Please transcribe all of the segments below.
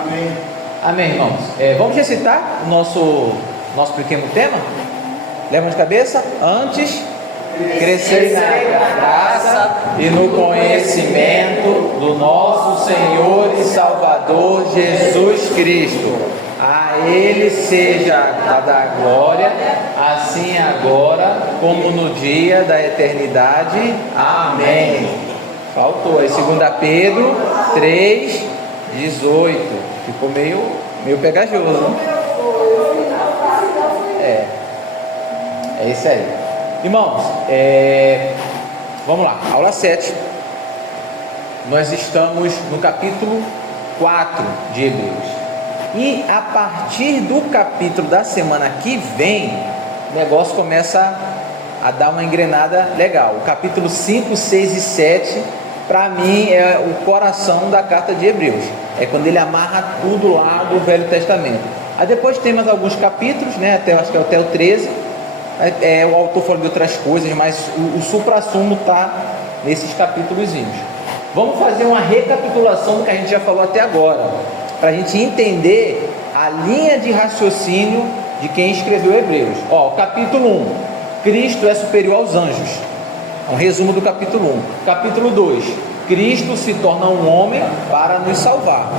Amém. Amém, irmãos. Vamos recitar o nosso pequeno tema? Leva de cabeça? Antes, crescer na graça e no conhecimento do nosso Senhor e Salvador Jesus Cristo. A Ele seja dada a glória, assim agora como no dia da eternidade. Amém. Faltou aí, 2 Pedro 3, 18. Ficou meio pegajoso. É isso aí. Irmãos, vamos lá, aula 7. Nós estamos no capítulo 4 de Hebreus. E a partir do capítulo da semana que vem, o negócio começa a dar uma engrenada legal. O capítulo 5, 6 e 7, para mim, é o coração da carta de Hebreus. É quando ele amarra tudo lá do Velho Testamento. Aí depois tem mais alguns capítulos, né? Acho que até o 13. O autor falou de outras coisas, mas o suprassumo está nesses capítulos. Vamos fazer uma recapitulação do que a gente já falou até agora, para a gente entender a linha de raciocínio de quem escreveu Hebreus. O capítulo 1, Cristo é superior aos anjos. Um resumo do capítulo 1. Capítulo 2, Cristo se torna um homem para nos salvar.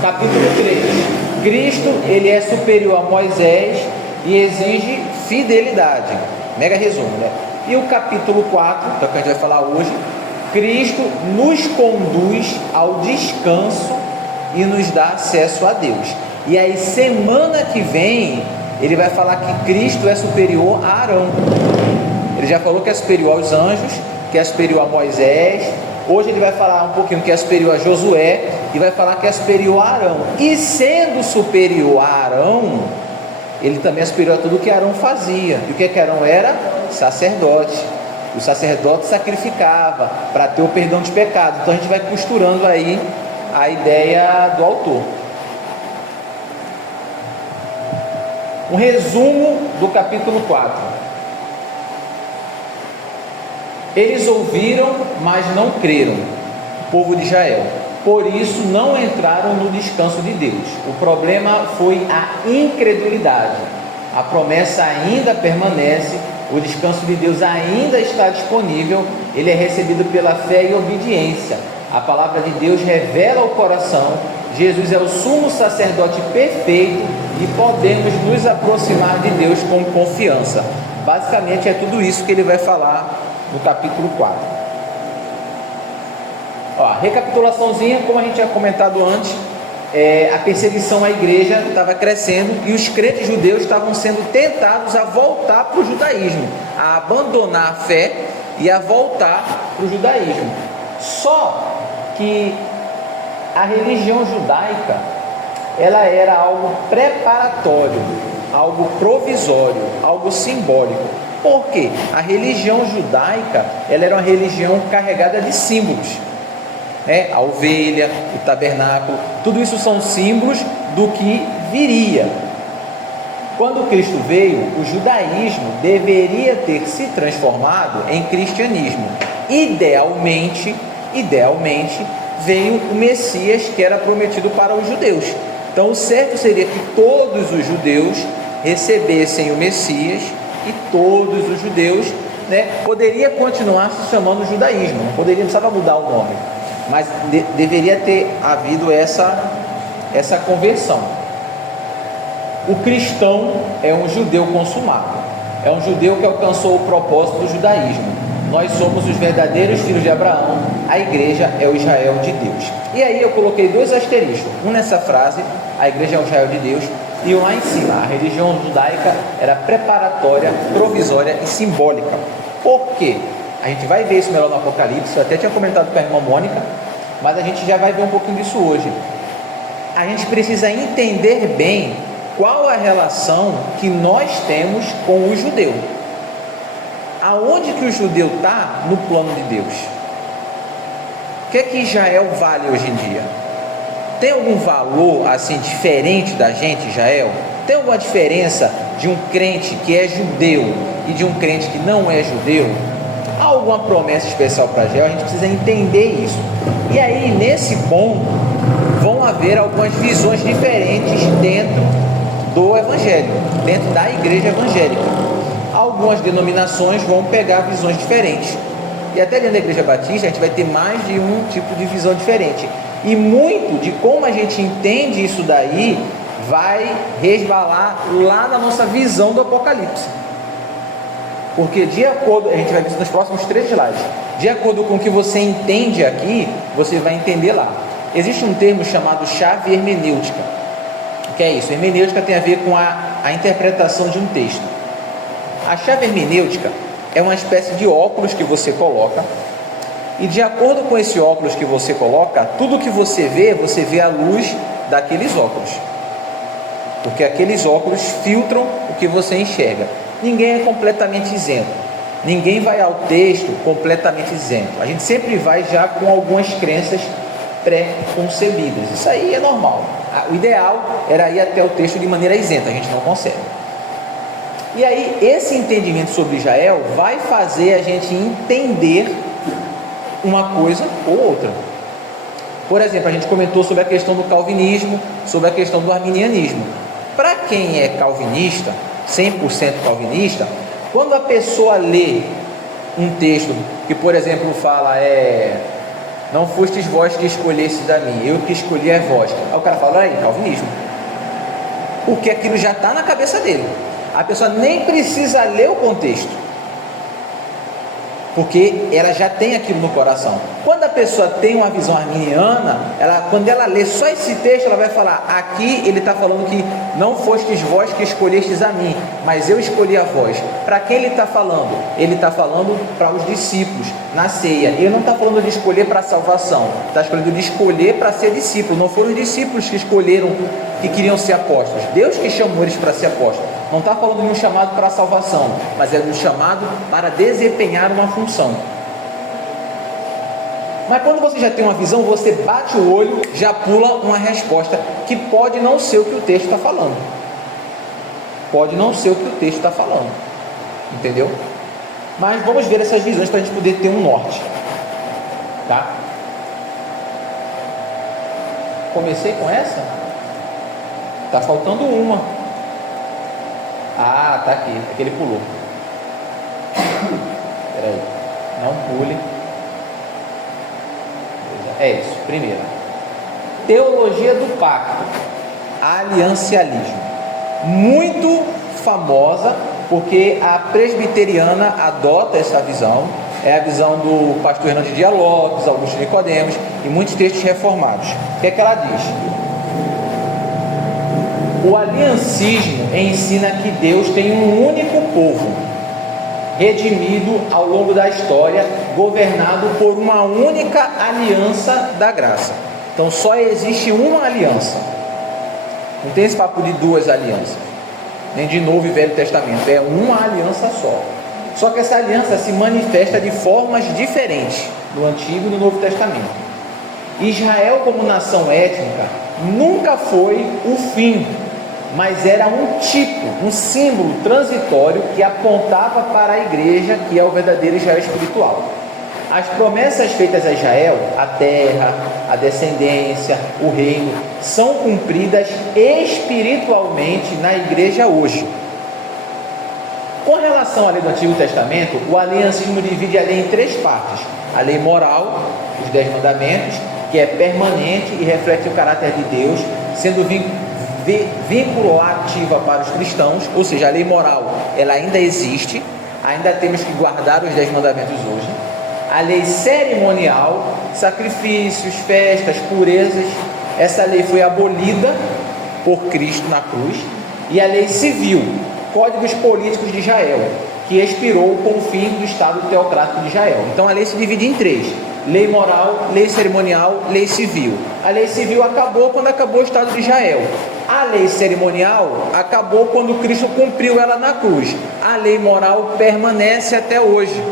Capítulo 3, Cristo ele é superior a Moisés e exige fidelidade. Mega resumo, né? E o capítulo 4, que é o que a gente vai falar hoje, Cristo nos conduz ao descanso e nos dá acesso a Deus. E aí semana que vem ele vai falar que Cristo é superior a Arão. Ele já falou que é superior aos anjos, que é superior a Moisés. Hoje ele vai falar um pouquinho que é superior a Josué e vai falar que é superior a Arão. E sendo superior a Arão, ele também é superior a tudo que Arão fazia. E o que Arão era? Sacerdote. O sacerdote sacrificava para ter o perdão dos pecados. Então a gente vai costurando aí a ideia do autor. Um resumo do capítulo 4. Eles ouviram, mas não creram, o povo de Israel. Por isso não entraram no descanso de Deus. O problema foi a incredulidade. A promessa ainda permanece, o descanso de Deus ainda está disponível, ele é recebido pela fé e obediência. A palavra de Deus revela o coração. Jesus é o sumo sacerdote perfeito e podemos nos aproximar de Deus com confiança. Basicamente é tudo isso que ele vai falar no capítulo 4. Recapitulaçãozinha, como a gente tinha comentado antes, a perseguição à igreja estava crescendo e os crentes judeus estavam sendo tentados a voltar para o judaísmo, a abandonar a fé e a voltar para o judaísmo. Só que a religião judaica ela era algo preparatório, algo provisório, algo simbólico. Por quê? A religião judaica ela era uma religião carregada de símbolos. A ovelha, o tabernáculo, tudo isso são símbolos do que viria. Quando Cristo veio, o judaísmo deveria ter se transformado em cristianismo. Idealmente veio o Messias que era prometido para os judeus. Então o certo seria que todos os judeus recebessem o Messias e todos os judeus poderia continuar se chamando judaísmo, não precisava mudar o nome, mas deveria ter havido essa conversão. O cristão é um judeu consumado, é um judeu que alcançou o propósito do judaísmo. Nós somos os verdadeiros filhos de Abraão, a igreja é o Israel de Deus. E aí eu coloquei 2 asteriscos, um nessa frase, a igreja é o Israel de Deus, e lá em cima, a religião judaica era preparatória, provisória e simbólica. Por quê? A gente vai ver isso melhor no Apocalipse, eu até tinha comentado com a irmã Mônica, mas a gente já vai ver um pouquinho disso hoje. A gente precisa entender bem qual a relação que nós temos com o judeu. Aonde que o judeu está no plano de Deus? O que é que Israel vale hoje em dia? Tem algum valor assim diferente da gente, Israel? Tem alguma diferença de um crente que é judeu e de um crente que não é judeu? Há alguma promessa especial para Israel? A gente precisa entender isso. E aí, nesse ponto, vão haver algumas visões diferentes dentro do Evangelho, dentro da igreja evangélica. Algumas denominações vão pegar visões diferentes. E até dentro da Igreja Batista a gente vai ter mais de um tipo de visão diferente. E muito de como a gente entende isso daí vai resvalar lá na nossa visão do Apocalipse. Porque de acordo, a gente vai ver nos próximos 3 slides, de acordo com o que você entende aqui, você vai entender lá. Existe um termo chamado chave hermenêutica. O que é isso? Hermenêutica tem a ver com a interpretação de um texto. A chave hermenêutica é uma espécie de óculos que você coloca, e de acordo com esse óculos que você coloca, tudo que você vê à luz daqueles óculos, porque aqueles óculos filtram o que você enxerga. Ninguém é completamente isento, ninguém vai ao texto completamente isento. A gente sempre vai já com algumas crenças pré-concebidas, isso aí é normal. O ideal era ir até o texto de maneira isenta, a gente não consegue. E aí esse entendimento sobre Israel vai fazer a gente entender uma coisa ou outra. Por exemplo, a gente comentou sobre a questão do calvinismo, sobre a questão do arminianismo. Para quem é calvinista, 100% calvinista, quando a pessoa lê um texto que, por exemplo, fala não fostes vós que escolhestes a mim, eu que escolhi é vós. Aí o cara fala, aí, calvinismo. Porque aquilo já está na cabeça dele. A pessoa nem precisa ler o contexto, porque ela já tem aquilo no coração. Quando a pessoa tem uma visão arminiana, quando ela lê só esse texto, ela vai falar, aqui ele está falando que não fostes vós que escolhestes a mim, mas eu escolhi a vós. Para quem ele está falando? Ele está falando para os discípulos, na ceia. Ele não está falando de escolher para a salvação, está escolhendo de escolher para ser discípulo. Não foram os discípulos que escolheram, que queriam ser apóstolos, Deus que chamou eles para ser apóstolos. Não está falando de um chamado para a salvação, mas é de um chamado para desempenhar uma função. Mas quando você já tem uma visão, você bate o olho, já pula uma resposta que pode não ser o que o texto está falando. Pode não ser o que o texto está falando. Entendeu? Mas vamos ver essas visões para a gente poder ter um norte. Tá? Comecei com essa? Está faltando uma. Ah, tá aqui, ele pulou. Peraí, não pule. É isso, primeiro. Teologia do pacto, aliancialismo. Muito famosa, porque a presbiteriana adota essa visão. É a visão do pastor Hernandes Dias Lopes, Augusto Nicodemos e muitos textos reformados. O que é que ela diz? O aliancismo ensina que Deus tem um único povo, redimido ao longo da história, governado por uma única aliança da graça. Então só existe uma aliança. Não tem esse papo de 2 alianças, nem de Novo e Velho Testamento, é uma aliança só. Só que essa aliança se manifesta de formas diferentes no Antigo e no Novo Testamento. Israel como nação étnica nunca foi o fim, mas era um tipo, um símbolo transitório que apontava para a igreja, que é o verdadeiro Israel espiritual. As promessas feitas a Israel, a terra, a descendência, o reino, são cumpridas espiritualmente na igreja hoje. Com relação à lei do Antigo Testamento, o aliancismo divide a lei em 3 partes. A lei moral, os 10 mandamentos, que é permanente e reflete o caráter de Deus, sendo vinculativa para os cristãos, ou seja, a lei moral ela ainda existe, ainda temos que guardar os 10 mandamentos hoje. A lei cerimonial, sacrifícios, festas, purezas, essa lei foi abolida por Cristo na cruz. E a lei civil, códigos políticos de Israel, que expirou com o fim do Estado teocrático de Israel. Então a lei se divide em 3: lei moral, lei cerimonial, lei civil. A lei civil acabou quando acabou o Estado de Israel. A lei cerimonial acabou quando Cristo cumpriu ela na cruz. A lei moral permanece até hoje.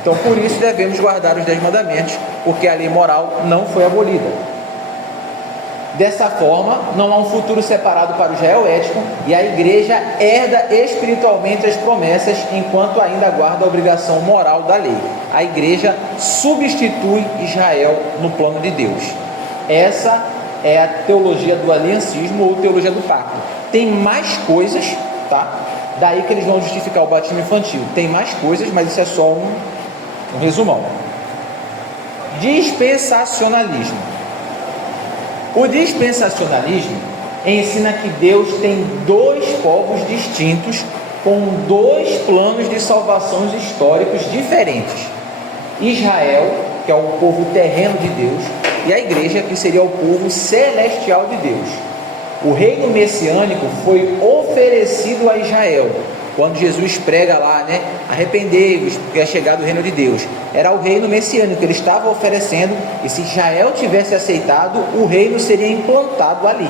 Então por isso devemos guardar os 10 mandamentos, porque a lei moral não foi abolida. Dessa forma, não há um futuro separado para o Israel ético, e a igreja herda espiritualmente as promessas, enquanto ainda guarda a obrigação moral da lei. A igreja substitui Israel no plano de Deus. Essa é a teologia do aliancismo ou teologia do pacto. Tem mais coisas, tá? Daí que eles vão justificar o batismo infantil. Tem mais coisas, mas isso é só um resumão. Dispensacionalismo. O dispensacionalismo ensina que Deus tem dois povos distintos com dois planos de salvação históricos diferentes. Israel, que é o povo terreno de Deus, e a igreja, que seria o povo celestial de Deus. O reino messiânico foi oferecido a Israel quando Jesus prega lá, né? Arrependei-vos, porque é chegado o reino de Deus. Era o reino messiânico que ele estava oferecendo, e se Israel tivesse aceitado, o reino seria implantado ali.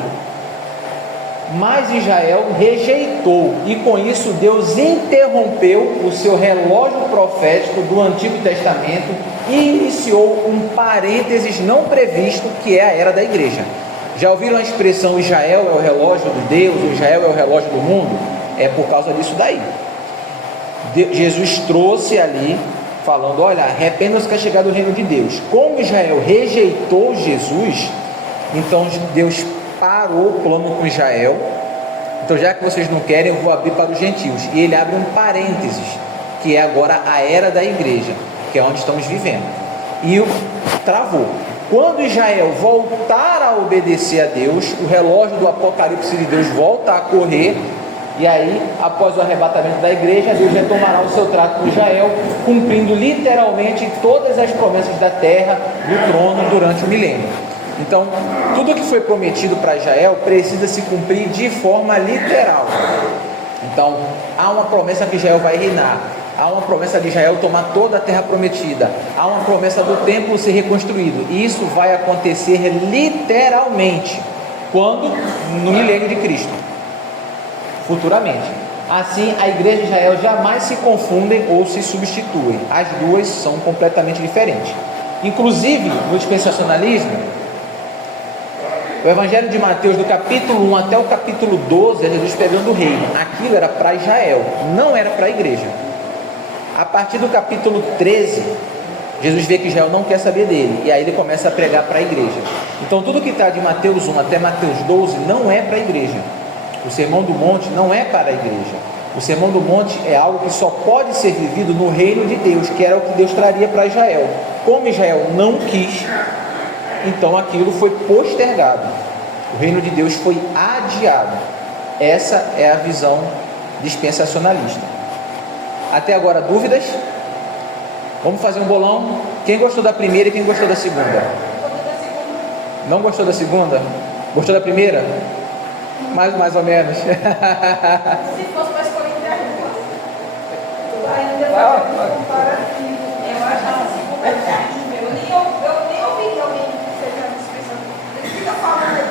Mas Israel rejeitou, e com isso Deus interrompeu o seu relógio profético do Antigo Testamento e iniciou um parênteses não previsto, que é a era da igreja. Já ouviram a expressão Israel é o relógio de Deus, ou Israel é o relógio do mundo? É por causa disso daí. Jesus trouxe ali, falando, olha, arrependam-se que é chegado o reino de Deus. Como Israel rejeitou Jesus, então Deus parou o plano com Israel. Então, já que vocês não querem, eu vou abrir para os gentios. E ele abre um parênteses, que é agora a era da igreja, que é onde estamos vivendo. E travou. Quando Israel voltar a obedecer a Deus, o relógio do Apocalipse de Deus volta a correr. E aí, após o arrebatamento da igreja, Deus retomará o seu trato com Israel, cumprindo literalmente todas as promessas da terra, do trono, durante o milênio. Então, tudo que foi prometido para Israel precisa se cumprir de forma literal. Então, há uma promessa que Israel vai reinar, há uma promessa de Israel tomar toda a terra prometida, há uma promessa do templo ser reconstruído, e isso vai acontecer literalmente, quando? No milênio de Cristo, futuramente. Assim, a igreja de Israel jamais se confundem ou se substituem, as duas são completamente diferentes. Inclusive, no dispensacionalismo, o Evangelho de Mateus, do capítulo 1 até o capítulo 12, é Jesus pregando o reino. Aquilo era para Israel, não era para a igreja. A partir do capítulo 13, Jesus vê que Israel não quer saber dele, e aí ele começa a pregar para a igreja. Então, tudo que está de Mateus 1 até Mateus 12 não é para a igreja. O Sermão do Monte não é para a igreja. O Sermão do Monte é algo que só pode ser vivido no reino de Deus, que era o que Deus traria para Israel. Como Israel não quis, então aquilo foi postergado. O reino de Deus foi adiado. Essa é a visão dispensacionalista. Até agora, dúvidas? Vamos fazer um bolão. Quem gostou da primeira e quem gostou da segunda? Não gostou da segunda? Gostou da primeira? Mais ou menos. Se fosse para escolher entre as duas, ainda comparativo. Eu achava a segunda terrível. Eu nem ouvi alguém que seja dispensacionalista. Ele fica falando.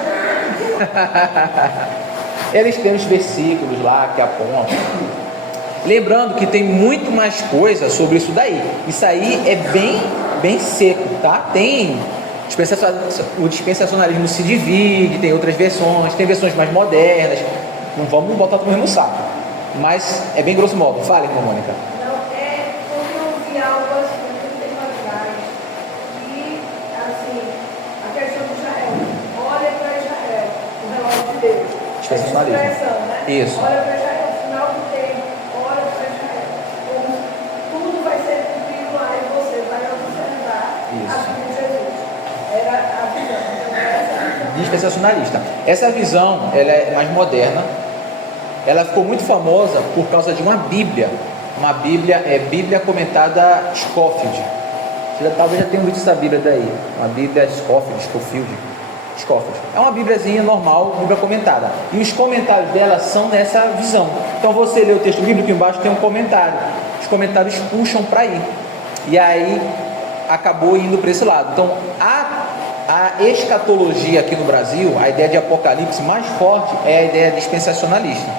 Eles têm os versículos lá que apontam. Lembrando que tem muito mais coisa sobre isso daí. Isso aí é bem seco, tá? Tem o dispensacionalismo se divide, tem outras versões, tem versões mais modernas. Não vamos botar tudo no mesmo saco, mas é bem grosso modo. Fala, irmã Mônica. Não, é porque eu vi algo assim, muito tempo atrás, e assim, a questão de Israel, olha para Israel, o relógio de Deus. Dispensacionalismo. Né? Isso. Olha para Israel, no final do tempo, olha para Israel, como tudo vai ser cumprido lá e você vai observar a vida de Jesus. Era a visão. Então, essa visão. Dispensacionalista. Essa visão, ela é mais moderna. Ela ficou muito famosa por causa de uma Bíblia. Uma Bíblia, Bíblia comentada Scofield. Você talvez já tenha visto essa Bíblia daí. Uma Bíblia Scofield. É uma Bíbliazinha normal, Bíblia comentada. E os comentários dela são nessa visão. Então você lê o texto bíblico, embaixo tem um comentário. Os comentários puxam para aí. E aí acabou indo para esse lado. Então a escatologia aqui no Brasil, a ideia de apocalipse mais forte é a ideia dispensacionalista,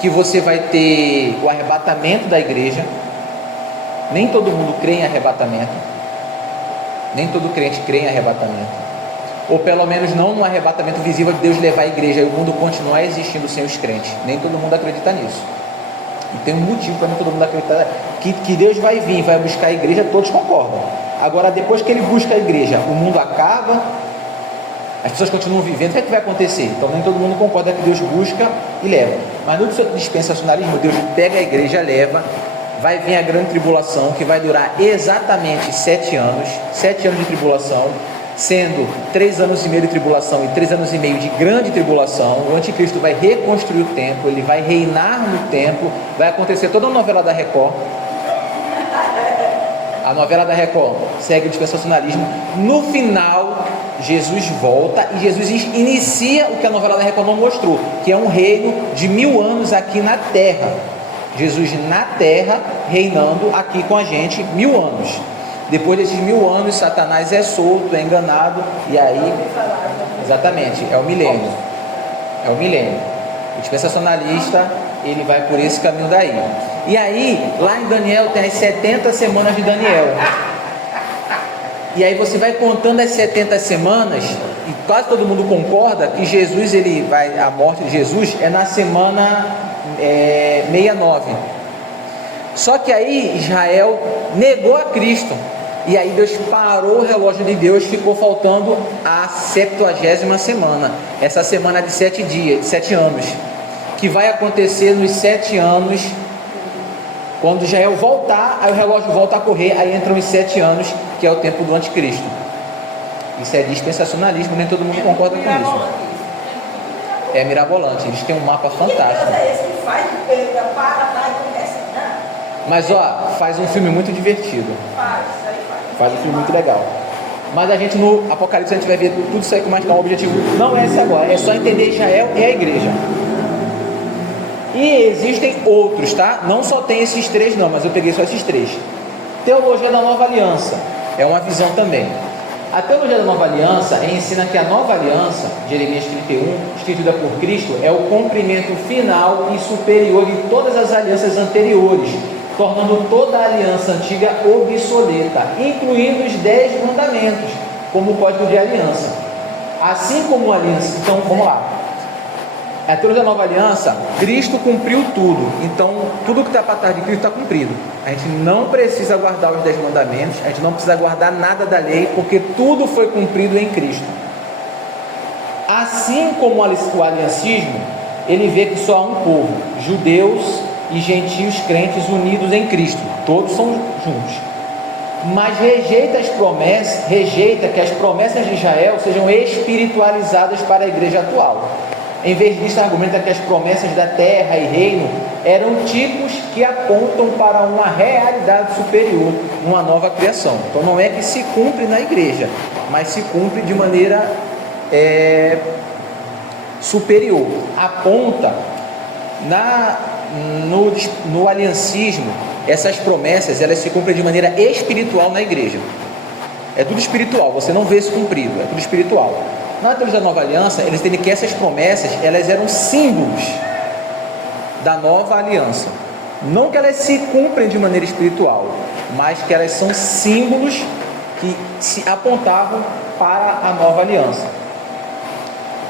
que você vai ter o arrebatamento da igreja. Nem todo mundo crê em arrebatamento, nem todo crente crê em arrebatamento, ou pelo menos não no arrebatamento visível de Deus levar a igreja e o mundo continuar existindo sem os crentes. Nem todo mundo acredita nisso, e tem um motivo para nem todo mundo acreditar que Deus vai vir, vai buscar a igreja. Todos concordam. Agora, depois que ele busca a igreja, o mundo acaba, As pessoas continuam vivendo, o que é que vai acontecer? Então nem todo mundo concorda que Deus busca e leva. Mas no dispensacionalismo, Deus pega a igreja, leva, vai vir a grande tribulação, que vai durar exatamente 7 anos, 7 anos de tribulação, sendo 3 anos e meio de tribulação e 3 anos e meio de grande tribulação. O anticristo vai reconstruir o templo, ele vai reinar no templo, vai acontecer toda a novela da Record. A novela da Record segue o dispensacionalismo. No final, Jesus volta e Jesus inicia o que a novela da Record não mostrou, que é um reino de 1000 anos aqui na terra. Jesus na terra, reinando aqui com a gente 1000 anos. Depois desses 1000 anos, Satanás é solto, é enganado, e aí, exatamente, é o milênio. É o milênio. O dispensacionalista, ele vai por esse caminho daí. E aí, lá em Daniel, tem as 70 semanas de Daniel. E aí você vai contando as 70 semanas, e quase todo mundo concorda que Jesus, a morte de Jesus é na semana 69. Só que aí Israel negou a Cristo. E aí Deus parou o relógio de Deus, ficou faltando a 70ª semana. Essa semana de 7 dias, 7 anos. Que vai acontecer nos 7 anos. Quando Israel voltar, aí o relógio volta a correr, aí entram os 7 anos, que é o tempo do anticristo. Isso é dispensacionalismo, nem todo mundo concorda com isso. É mirabolante, eles têm um mapa fantástico. Que Deus é esse que faz, pega, para, e começa? Mas ó, faz um filme muito divertido. Faz um filme muito legal. Mas a gente no Apocalipse a gente vai ver tudo isso aí com mais calma. O objetivo não é esse agora, é só entender Israel e a igreja. E existem outros, tá? Não só tem esses 3 não, mas eu peguei só esses 3. Teologia da Nova Aliança é uma visão também. A teologia da Nova Aliança ensina que a Nova Aliança, Jeremias 31, instituída por Cristo, é o cumprimento final e superior de todas as alianças anteriores, tornando toda a aliança antiga obsoleta, incluindo os 10 mandamentos, como o código de aliança. Assim como a aliança... Então, vamos lá. A teologia da Nova Aliança, Cristo cumpriu tudo. Então, tudo que está para trás de Cristo está cumprido. A gente não precisa guardar os 10 mandamentos, a gente não precisa guardar nada da lei, porque tudo foi cumprido em Cristo. Assim como o aliancismo, ele vê que só há um povo, judeus e gentios crentes unidos em Cristo. Todos são juntos. Mas rejeita que as promessas de Israel sejam espiritualizadas para a igreja atual. Em vez disso, argumenta que as promessas da terra e reino eram tipos que apontam para uma realidade superior, uma nova criação. Então não é que se cumpre na igreja, mas se cumpre de maneira superior. Aponta no aliancismo, essas promessas elas se cumprem de maneira espiritual na igreja. É tudo espiritual, você não vê isso cumprido, é tudo espiritual. Na teologia da Nova Aliança, eles entendem que essas promessas, elas eram símbolos da Nova Aliança. Não que elas se cumprem de maneira espiritual, mas que elas são símbolos que se apontavam para a Nova Aliança.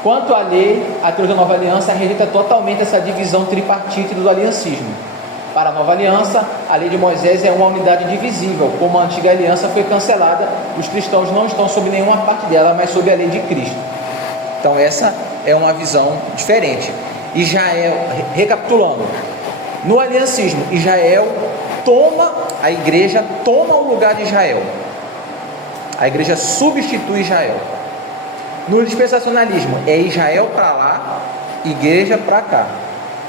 Quanto à lei, a teologia da Nova Aliança rejeita totalmente essa divisão tripartite do aliancismo. Para a Nova Aliança, a lei de Moisés é uma unidade divisível. Como a antiga aliança foi cancelada, os cristãos não estão sob nenhuma parte dela, mas sob a lei de Cristo. Então essa é uma visão diferente. Israel, recapitulando, no aliancismo, a igreja toma o lugar de Israel. A igreja substitui Israel. No dispensacionalismo, é Israel para lá, igreja para cá.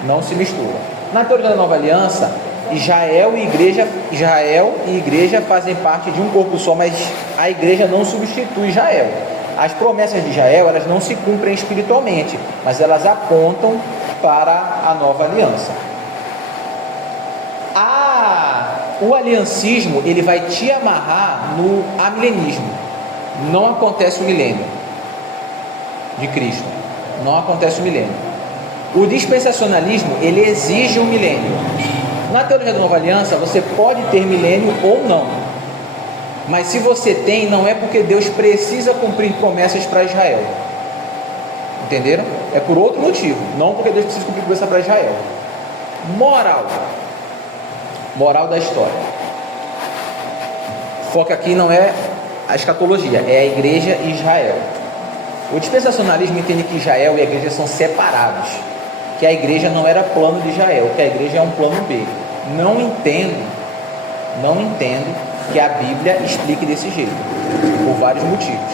Não se mistura. Na teologia da Nova Aliança, Israel e igreja fazem parte de um corpo só, mas a igreja não substitui Israel. As promessas de Israel, elas não se cumprem espiritualmente, mas elas apontam para a Nova Aliança. O aliancismo, ele vai te amarrar no amilenismo. Não acontece o milênio de Cristo. Não acontece o milênio. O dispensacionalismo, ele exige um milênio. Na teologia da Nova Aliança, você pode ter milênio ou não. Mas se você tem, não é porque Deus precisa cumprir promessas para Israel. Entenderam? É por outro motivo. Não porque Deus precisa cumprir promessas para Israel. Moral da história. O foco aqui não é a escatologia, é a igreja e Israel. O dispensacionalismo entende que Israel e a igreja são separados, que a igreja não era plano de Israel, que a igreja é um plano B. Não entendo que a Bíblia explique desse jeito, por vários motivos.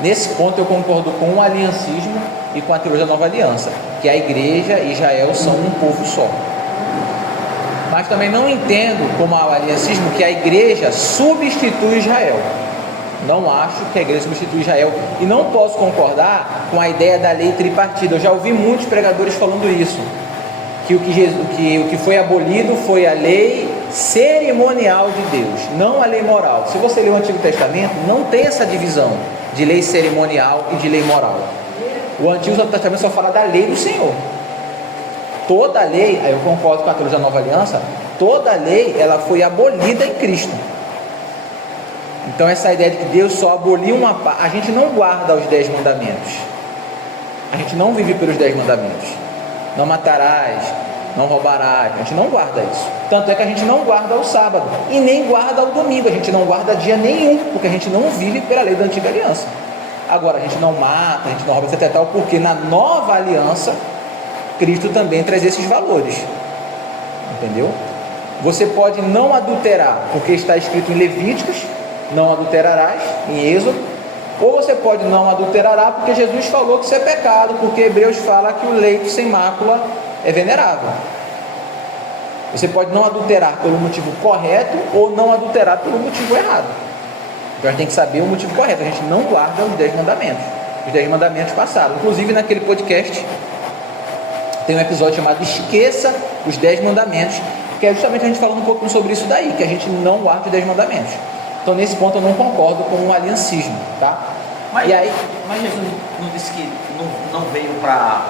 Nesse ponto eu concordo com o aliancismo e com a teoria da nova aliança, que a igreja e Israel são um povo só. Mas também não entendo, como o aliancismo, que a igreja substitui Israel. Não acho que a igreja substitui Israel. E não posso concordar com a ideia da lei tripartida. Eu já ouvi muitos pregadores falando isso. Que o que foi abolido foi a lei cerimonial de Deus, não a lei moral. Se você ler o Antigo Testamento, não tem essa divisão de lei cerimonial e de lei moral. O Antigo Testamento só fala da lei do Senhor. Toda a lei, aí eu concordo com a teologia da nova aliança, toda a lei ela foi abolida em Cristo. Então essa ideia de que Deus só aboliu uma parte, a gente não guarda os 10 mandamentos. A gente não vive pelos 10 mandamentos. Não matarás, não roubarás, a gente não guarda isso. Tanto é que a gente não guarda o sábado e nem guarda o domingo, a gente não guarda dia nenhum, porque a gente não vive pela lei da antiga aliança. Agora, a gente não mata, a gente não rouba, etc. Porque na nova aliança Cristo também traz esses valores, entendeu? Você pode não adulterar, porque está escrito em Levíticos, não adulterarás, em Êxodo, ou você pode não adulterará, porque Jesus falou que isso é pecado, porque Hebreus fala que o leite sem mácula é venerável. Você pode não adulterar pelo motivo correto, ou não adulterar pelo motivo errado. Então a gente tem que saber o motivo correto. A gente não guarda os 10 mandamentos. Os 10 mandamentos passaram. Inclusive naquele podcast tem um episódio chamado Esqueça os 10 mandamentos, que é justamente a gente falando um pouco sobre isso daí, que a gente não guarda os 10 mandamentos. Então nesse ponto eu não concordo com o aliancismo, tá? Mas Jesus não disse que não veio para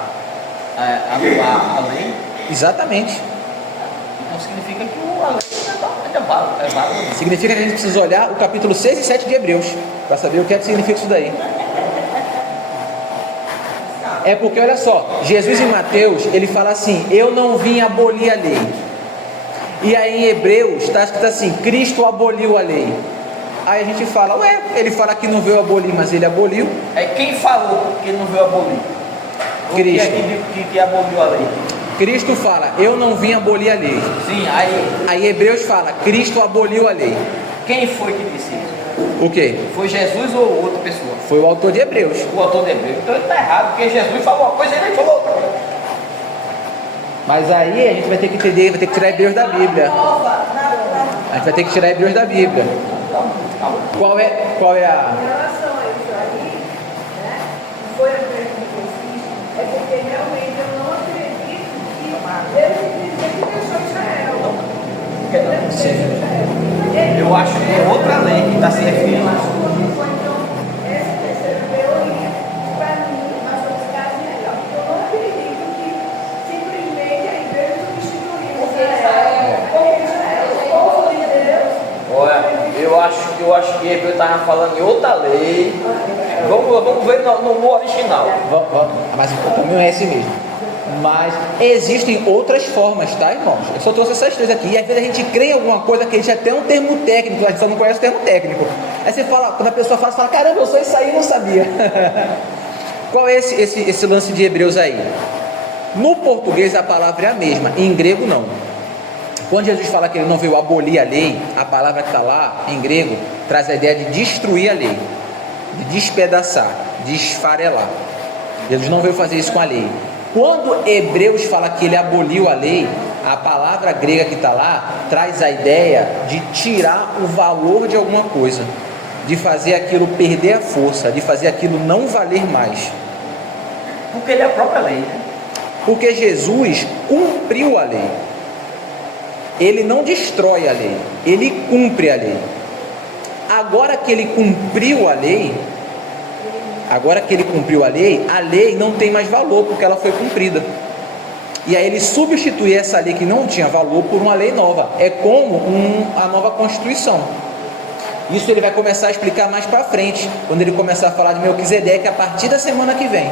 anular a lei? Exatamente. Então significa que a lei ainda é válida. Significa que a gente precisa olhar o capítulo 6 e 7 de Hebreus, para saber o que é que significa isso daí. É porque, olha só, Jesus em Mateus, ele fala assim, eu não vim abolir a lei. E aí em Hebreus, está escrito assim, Cristo aboliu a lei. Aí a gente fala, ele fala que não veio abolir, mas ele aboliu. É quem falou que não veio abolir? Cristo. Que aboliu a lei? Cristo fala, eu não vim abolir a lei. Sim, aí Hebreus fala, Cristo aboliu a lei. Quem foi que disse isso? O quê? Foi Jesus ou outra pessoa? Foi o autor de Hebreus. O autor de Hebreus. Então ele está errado, porque Jesus falou uma coisa e ele falou outra. Mas aí a gente vai ter que entender, vai ter que tirar Hebreus da Bíblia. A gente vai ter que tirar Hebreus da Bíblia. Qual é a... Em relação a isso aí, né, foi a pergunta que eu fiz, é porque realmente eu não acredito que Deus simplesmente deixou Israel. Ele deixou Israel. Eu acho que é outra lei que está se referindo. Então, essa terceira teoria, para mim, nós vamos ficar melhor. Eu não acredito que simplesmente a igreja substituiu Israel. Porque Israel, o povo de Deus. Olha, eu acho que Hebreus estava falando em outra lei. Vamos ver no original. Mas o caminho é esse mesmo. Mas existem outras formas, tá, irmãos? Eu só trouxe essas três aqui. E às vezes a gente crê em alguma coisa que a gente até um termo técnico, a gente só não conhece o termo técnico. Aí você fala, quando a pessoa fala, você fala, caramba, eu sou isso aí e não sabia. Qual é esse lance de Hebreus aí? No português a palavra é a mesma, em grego não. Quando Jesus fala que ele não veio abolir a lei, a palavra que está lá, em grego, traz a ideia de destruir a lei, de despedaçar, de esfarelar. Jesus não veio fazer isso com a lei. Quando Hebreus fala que ele aboliu a lei, a palavra grega que está lá, traz a ideia de tirar o valor de alguma coisa, de fazer aquilo perder a força, de fazer aquilo não valer mais. Porque ele é a própria lei, né? Porque Jesus cumpriu a lei. Ele não destrói a lei, ele cumpre a lei. Agora que ele cumpriu a lei, a lei não tem mais valor, porque ela foi cumprida. E aí ele substitui essa lei que não tinha valor por uma lei nova. É como a nova Constituição. Isso ele vai começar a explicar mais para frente, quando ele começar a falar de Melquisedeque a partir da semana que vem.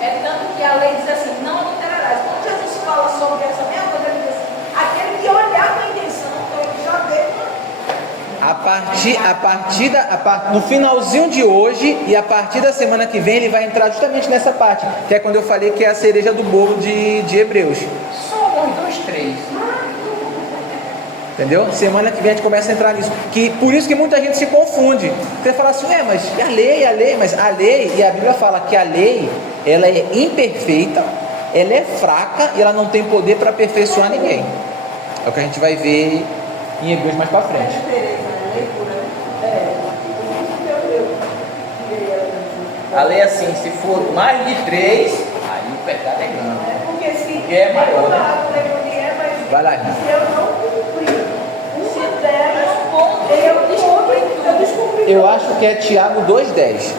É tanto que a lei diz assim, não adulterarás. Quando Jesus fala sobre essa mesma coisa, ele diz assim, aquele que olhar com a intenção, então ele já vê. no finalzinho de hoje e a partir da semana que vem ele vai entrar justamente nessa parte, que é quando eu falei que é a cereja do bolo de Hebreus. Só nós 2, 3. Entendeu? Semana que vem a gente começa a entrar nisso. Por isso que muita gente se confunde. Você fala assim, mas a lei, mas a lei, e a Bíblia fala que a lei, ela é imperfeita, ela é fraca e ela não tem poder para aperfeiçoar ninguém. É o que a gente vai ver em Hebreus mais para frente. A lei é assim, se for mais de 3, aí o pecado é grande. Porque se É maior, né? a alegoria, mas Vai lá, se eu não cumprir uma delas, eu descobri. eu acho que é Tiago 2,10.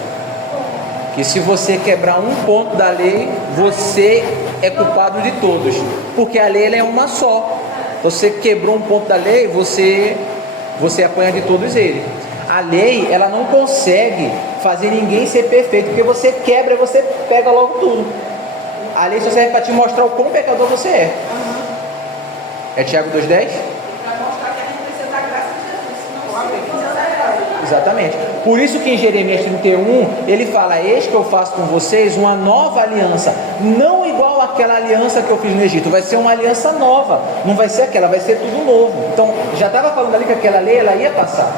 Que se você quebrar um ponto da lei, você é culpado de todos. Porque a lei ela é uma só. Você quebrou um ponto da lei, você apanha de todos eles. A lei, ela não consegue fazer ninguém ser perfeito, porque você quebra e você pega logo tudo. A lei só serve para te mostrar o quão pecador você é. É Tiago 2,10? Para mostrar que a gente precisa da graça de Jesus, senão se precisa da graça. Exatamente. Por isso que em Jeremias 31, ele fala, eis que eu faço com vocês uma nova aliança, não igual àquela aliança que eu fiz no Egito, vai ser uma aliança nova, não vai ser aquela, vai ser tudo novo. Então, já estava falando ali que aquela lei, ela ia passar.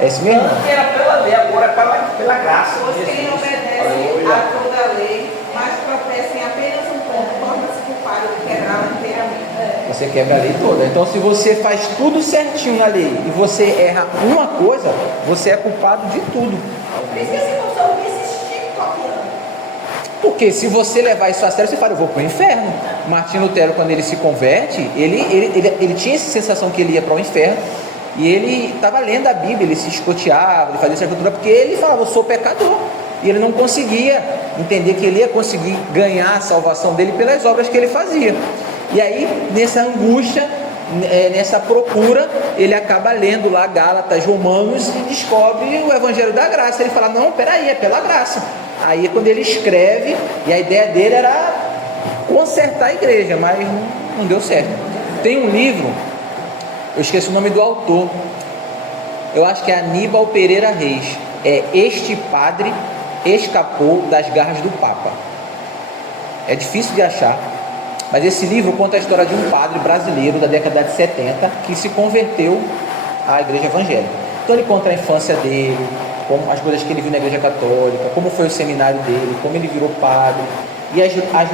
É isso mesmo? Antes era pela lei, agora é pela graça. Os que obedecem a toda a lei, mas tropeçam em apenas um ponto, torna-se culpado de quebrá-la inteiramente. Você quebra a lei toda. Então, se você faz tudo certinho na lei e você erra uma coisa, você é culpado de tudo. Por isso que esse pessoal insistir copiando. Porque se você levar isso a sério, você fala, eu vou para o inferno. Martinho Lutero, quando ele se converte, ele tinha essa sensação que ele ia para o inferno. E ele estava lendo a Bíblia, ele se escoteava, ele fazia essa cultura, porque ele falava, eu sou pecador. E ele não conseguia entender que ele ia conseguir ganhar a salvação dele pelas obras que ele fazia. E aí, nessa angústia, nessa procura, ele acaba lendo lá Gálatas, Romanos e descobre o Evangelho da Graça. Ele fala, não, peraí, é pela graça. Aí é quando ele escreve, e a ideia dele era consertar a igreja, mas não deu certo. Tem um livro, eu esqueci o nome do autor, eu acho que é Aníbal Pereira Reis, é Este Padre Escapou das Garras do Papa. É difícil de achar, mas esse livro conta a história de um padre brasileiro da década de 70 que se converteu à igreja evangélica. Então ele conta a infância dele, como as coisas que ele viu na igreja católica, como foi o seminário dele, como ele virou padre, e as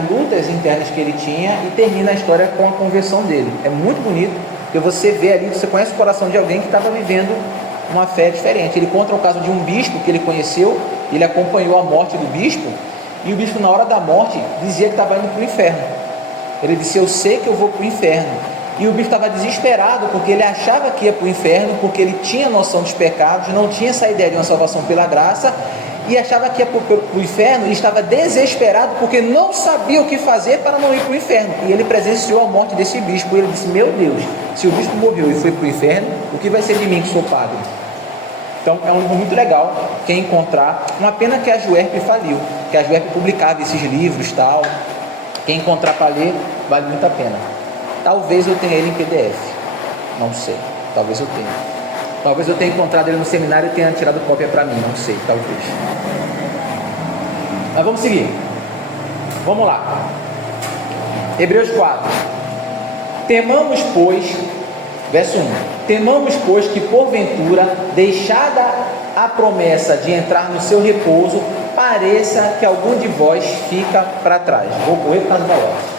lutas internas que ele tinha, e termina a história com a conversão dele. É muito bonito, porque você vê ali, você conhece o coração de alguém que estava vivendo uma fé diferente. Ele conta o caso de um bispo que ele conheceu, ele acompanhou a morte do bispo, e o bispo na hora da morte dizia que estava indo para o inferno. Ele disse, eu sei que eu vou para o inferno. E o bispo estava desesperado, porque ele achava que ia para o inferno, porque ele tinha noção dos pecados, não tinha essa ideia de uma salvação pela graça, e achava que ia para o inferno, e estava desesperado, porque não sabia o que fazer para não ir para o inferno. E ele presenciou a morte desse bispo, e ele disse, meu Deus, se o bispo morreu e foi para o inferno, o que vai ser de mim que sou padre? Então é um livro muito legal, quem encontrar, uma pena que a Juerp faliu, que a Juerp publicava esses livros e tal, quem encontrar para ler, vale muito a pena. Talvez eu tenha ele em PDF, não sei, talvez eu tenha. Talvez eu tenha encontrado ele no seminário e tenha tirado cópia para mim, não sei, talvez. Mas vamos seguir. Vamos lá. Hebreus 4. Temamos, pois, verso 1. Temamos, pois, que porventura, deixada a promessa de entrar no seu repouso, pareça que algum de vós fica para trás. Vou correr por causa da hora.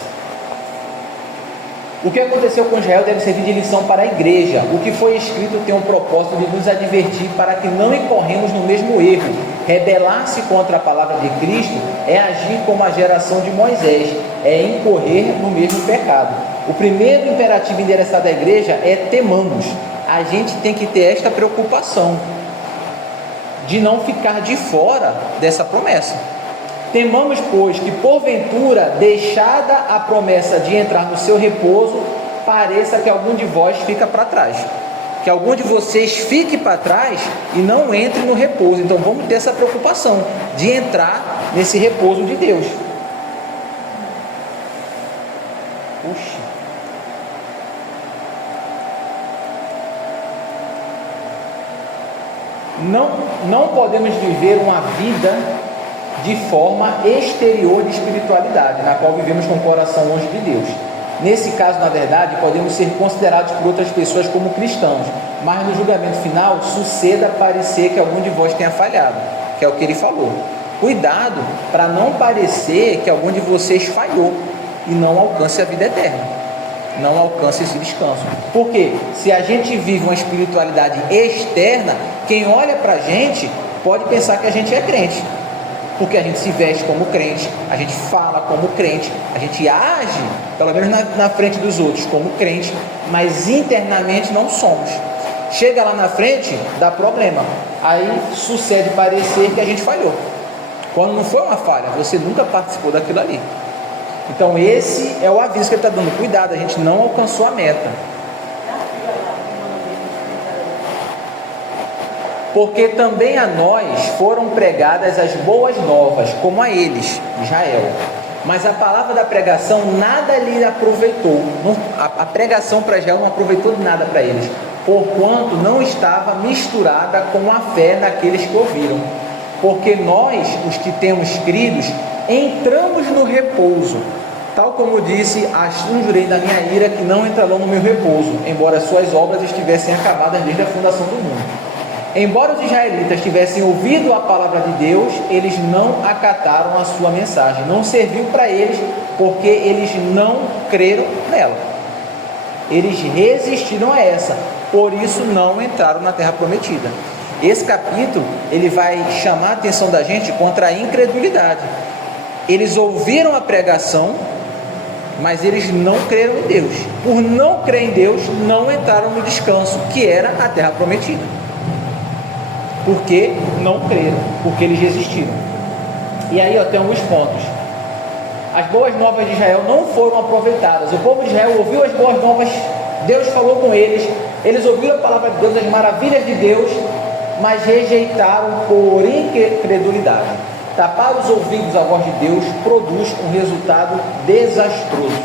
O que aconteceu com Israel deve servir de lição para a igreja. O que foi escrito tem um propósito de nos advertir para que não incorremos no mesmo erro. Rebelar-se contra a palavra de Cristo é agir como a geração de Moisés, é incorrer no mesmo pecado. O primeiro imperativo endereçado à igreja é temamos. A gente tem que ter esta preocupação de não ficar de fora dessa promessa. Temamos, pois, que porventura, deixada a promessa de entrar no seu repouso, pareça que algum de vós fica para trás. Que algum de vocês fique para trás e não entre no repouso. Então vamos ter essa preocupação de entrar nesse repouso de Deus. Puxa. não podemos viver uma vida de forma exterior de espiritualidade, na qual vivemos com o coração longe de Deus. Nesse caso, na verdade, podemos ser considerados por outras pessoas como cristãos, mas no julgamento final suceda parecer que algum de vós tenha falhado, que é o que ele falou. Cuidado para não parecer que algum de vocês falhou e não alcance a vida eterna, não alcance esse descanso. Porque se a gente vive uma espiritualidade externa, quem olha para a gente pode pensar que a gente é crente, porque a gente se veste como crente, a gente fala como crente, a gente age, pelo menos na frente dos outros, como crente, mas internamente não somos. Chega lá na frente, dá problema, aí sucede parecer que a gente falhou, quando não foi uma falha, você nunca participou daquilo ali. Então esse é o aviso que ele está dando, cuidado, a gente não alcançou a meta. Porque também a nós foram pregadas as boas novas, como a eles, Israel. Mas a palavra da pregação nada lhe aproveitou. A pregação para Israel não aproveitou nada para eles, porquanto não estava misturada com a fé daqueles que ouviram. Porque nós, os que temos cridos, entramos no repouso. Tal como disse, assim jurei da minha ira que não entrarão no meu repouso, embora suas obras estivessem acabadas desde a fundação do mundo. Embora os israelitas tivessem ouvido a palavra de Deus, eles não acataram a sua mensagem, não serviu para eles, porque eles não creram nela. Eles resistiram a essa, por isso não entraram na terra prometida. Esse capítulo, ele vai chamar a atenção da gente contra a incredulidade. Eles ouviram a pregação, mas eles não creram em Deus. Por não crer em Deus, não entraram no descanso, que era a terra prometida. Porque não creram, porque eles resistiram. E aí tem alguns pontos. As boas novas de Israel não foram aproveitadas. O povo de Israel ouviu as boas novas, Deus falou com eles, eles ouviram a palavra de Deus, as maravilhas de Deus, mas rejeitaram por incredulidade. Tapar os ouvidos à voz de Deus produz um resultado desastroso.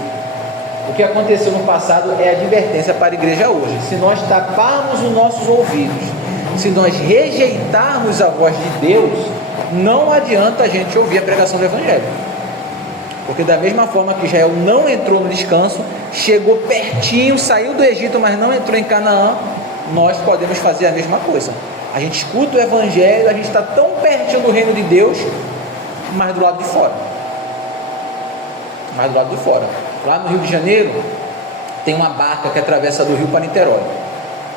O que aconteceu no passado é advertência para a igreja hoje. Se nós taparmos os nossos ouvidos, se nós rejeitarmos a voz de Deus, não adianta a gente ouvir a pregação do Evangelho. Porque da mesma forma que Israel não entrou no descanso, chegou pertinho, saiu do Egito, mas não entrou em Canaã, nós podemos fazer a mesma coisa. A gente escuta o Evangelho, a gente está tão pertinho do reino de Deus, mas do lado de fora. Mas do lado de fora. Lá no Rio de Janeiro, tem uma barca que atravessa do Rio para Niterói.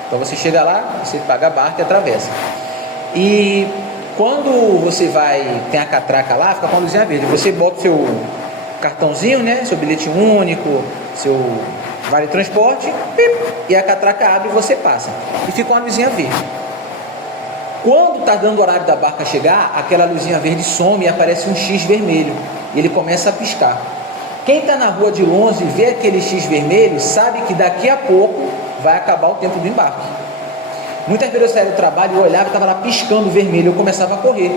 Então você chega lá, você paga a barca e atravessa. E quando você tem a catraca lá, fica com a luzinha verde. Você bota o seu cartãozinho, né? Seu bilhete único, seu vale transporte, e a catraca abre e você passa. E fica uma luzinha verde. Quando está dando o horário da barca chegar, aquela luzinha verde some e aparece um X vermelho. E ele começa a piscar. Quem está na rua de longe e vê aquele X vermelho, sabe que daqui a pouco vai acabar o tempo do embarque. Muitas vezes eu saía do trabalho e eu olhava e estava lá piscando vermelho, eu começava a correr.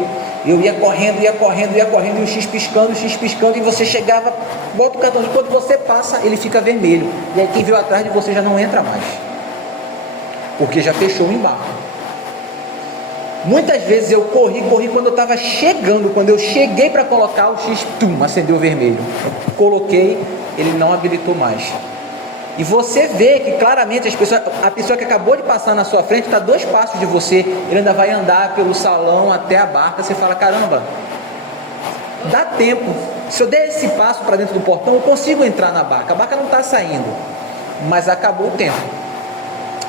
Eu ia correndo, e o X piscando, e você chegava, bota o cartão, quando você passa, ele fica vermelho. E aí quem veio atrás de você já não entra mais, porque já fechou o embarque. Muitas vezes eu corri quando eu estava chegando, quando eu cheguei para colocar, o X, acendeu o vermelho. Coloquei, ele não habilitou mais. E você vê que claramente a pessoa que acabou de passar na sua frente está a 2 passos de você, ele ainda vai andar pelo salão até a barca. Você fala, caramba, dá tempo, se eu der esse passo para dentro do portão, eu consigo entrar na barca. A barca não está saindo, mas acabou o tempo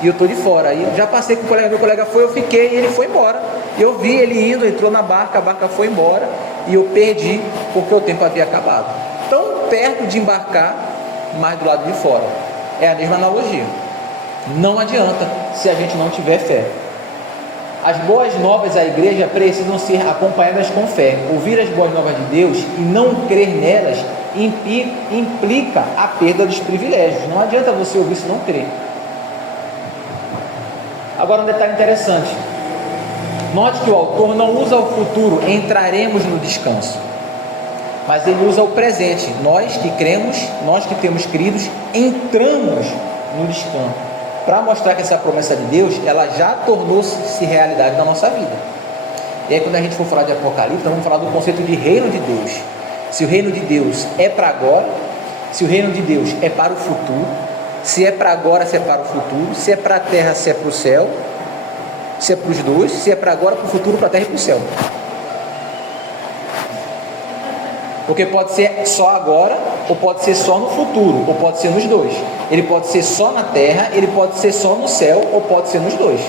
e eu estou de fora. Aí eu já passei com o colega, meu colega foi, eu fiquei e ele foi embora. Eu vi ele indo, entrou na barca, a barca foi embora e eu perdi porque o tempo havia acabado. Tão perto de embarcar, mas do lado de fora. É a mesma analogia. Não adianta se a gente não tiver fé. As boas novas à igreja precisam ser acompanhadas com fé. Ouvir as boas novas de Deus e não crer nelas implica a perda dos privilégios. Não adianta você ouvir se não crer. Agora um detalhe interessante. Note que o autor não usa o futuro, entraremos no descanso, mas ele usa o presente. Nós que cremos, nós que temos cridos, entramos no descanso. para mostrar que essa promessa de Deus, ela já tornou-se realidade na nossa vida. E aí quando a gente for falar de Apocalipse, nós vamos falar do conceito de reino de Deus. Se o reino de Deus é para agora, se o reino de Deus é para o futuro, se é para agora, se é para o futuro, se é para a terra, se é para o céu, se é para os dois, se é para agora, para o futuro, para a terra e para o céu. Porque pode ser só agora, ou pode ser só no futuro, ou pode ser nos dois. Ele pode ser só na terra, ele pode ser só no céu, ou pode ser nos dois.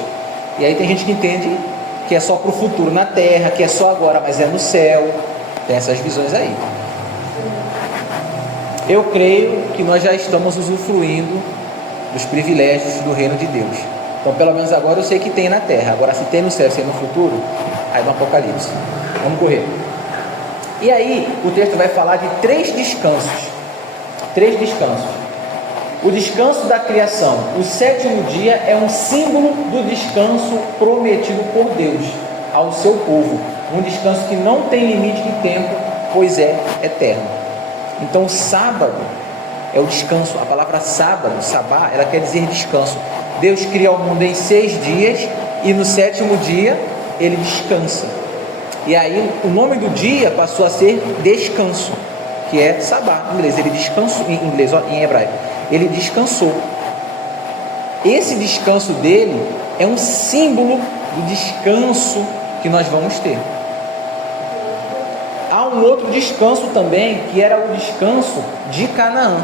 E aí tem gente que entende que é só para o futuro na terra, que é só agora, mas é no céu. Tem essas visões aí. Eu creio que nós já estamos usufruindo dos privilégios do reino de Deus. Então, pelo menos agora eu sei que tem na terra. Agora, se tem no céu, se tem no futuro, aí no Apocalipse. Vamos correr. E aí, o texto vai falar de 3 descansos. 3 descansos. O descanso da criação. O 7º dia é um símbolo do descanso prometido por Deus ao seu povo. Um descanso que não tem limite de tempo, pois é eterno. Então, sábado é o descanso. A palavra sábado, sabá, ela quer dizer descanso. Deus cria o mundo em 6 dias e no 7º dia ele descansa. E aí o nome do dia passou a ser descanso, que é sabá em inglês. Ele descansou em inglês, em hebraico. Ele descansou. Esse descanso dele é um símbolo do descanso que nós vamos ter. Há um outro descanso também, que era o descanso de Canaã.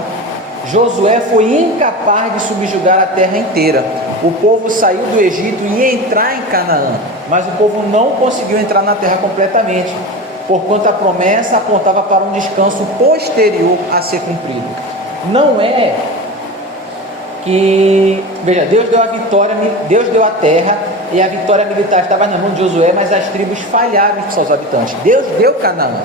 Josué foi incapaz de subjugar a terra inteira. O povo saiu do Egito e ia entrar em Canaã, mas o povo não conseguiu entrar na terra completamente, porquanto a promessa apontava para um descanso posterior a ser cumprido. Não é que, veja, Deus deu a vitória, Deus deu a terra e a vitória militar estava na mão de Josué, mas as tribos falharam em seus habitantes. Deus deu Canaã.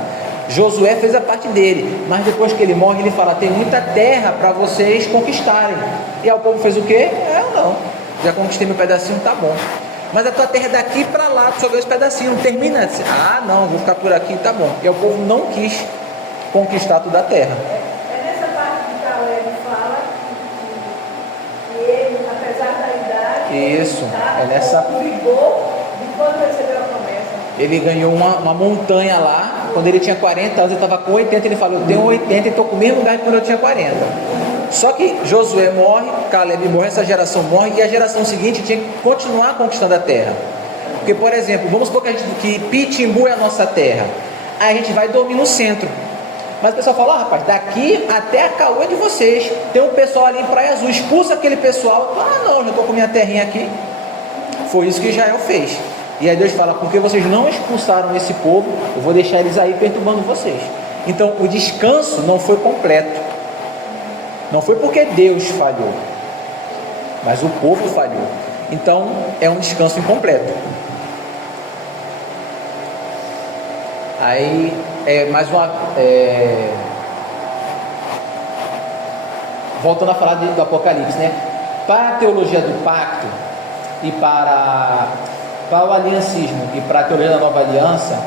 Josué fez a parte dele, mas depois que ele morre, ele fala: tem muita terra para vocês conquistarem. E aí o povo fez o quê? Eu não, já conquistei meu pedacinho, tá bom. Mas a tua terra é daqui para lá, tu só vê esse pedacinho, não termina. Ah, não, vou ficar por aqui, tá bom. E aí o povo não quis conquistar toda a terra. É nessa parte que Caleb fala que ele, apesar da idade, Isso, é nessa. com vigor de quando recebeu a promessa. Ele ganhou uma montanha lá. Quando ele tinha 40 anos, ele estava com 80, ele falou: eu tenho 80 e estou com o mesmo lugar que quando eu tinha 40. Só que Josué morre, Caleb morre, essa geração morre, e a geração seguinte tinha que continuar conquistando a terra. Porque, por exemplo, vamos supor que Pitimbu é a nossa terra, aí a gente vai dormir no centro. Mas o pessoal fala: rapaz, daqui até a Cauã de vocês, tem um pessoal ali em Praia Azul, expulsa aquele pessoal. Ah, não, já estou com minha terrinha aqui. Foi isso que Israel fez. E aí Deus fala: porque vocês não expulsaram esse povo, eu vou deixar eles aí perturbando vocês. Então o descanso não foi completo. Não foi porque Deus falhou, mas o povo falhou. Então é um descanso incompleto. Aí mais uma voltando a falar do Apocalipse, né? Para a teologia do pacto e para o aliancismo e para a teologia da nova aliança,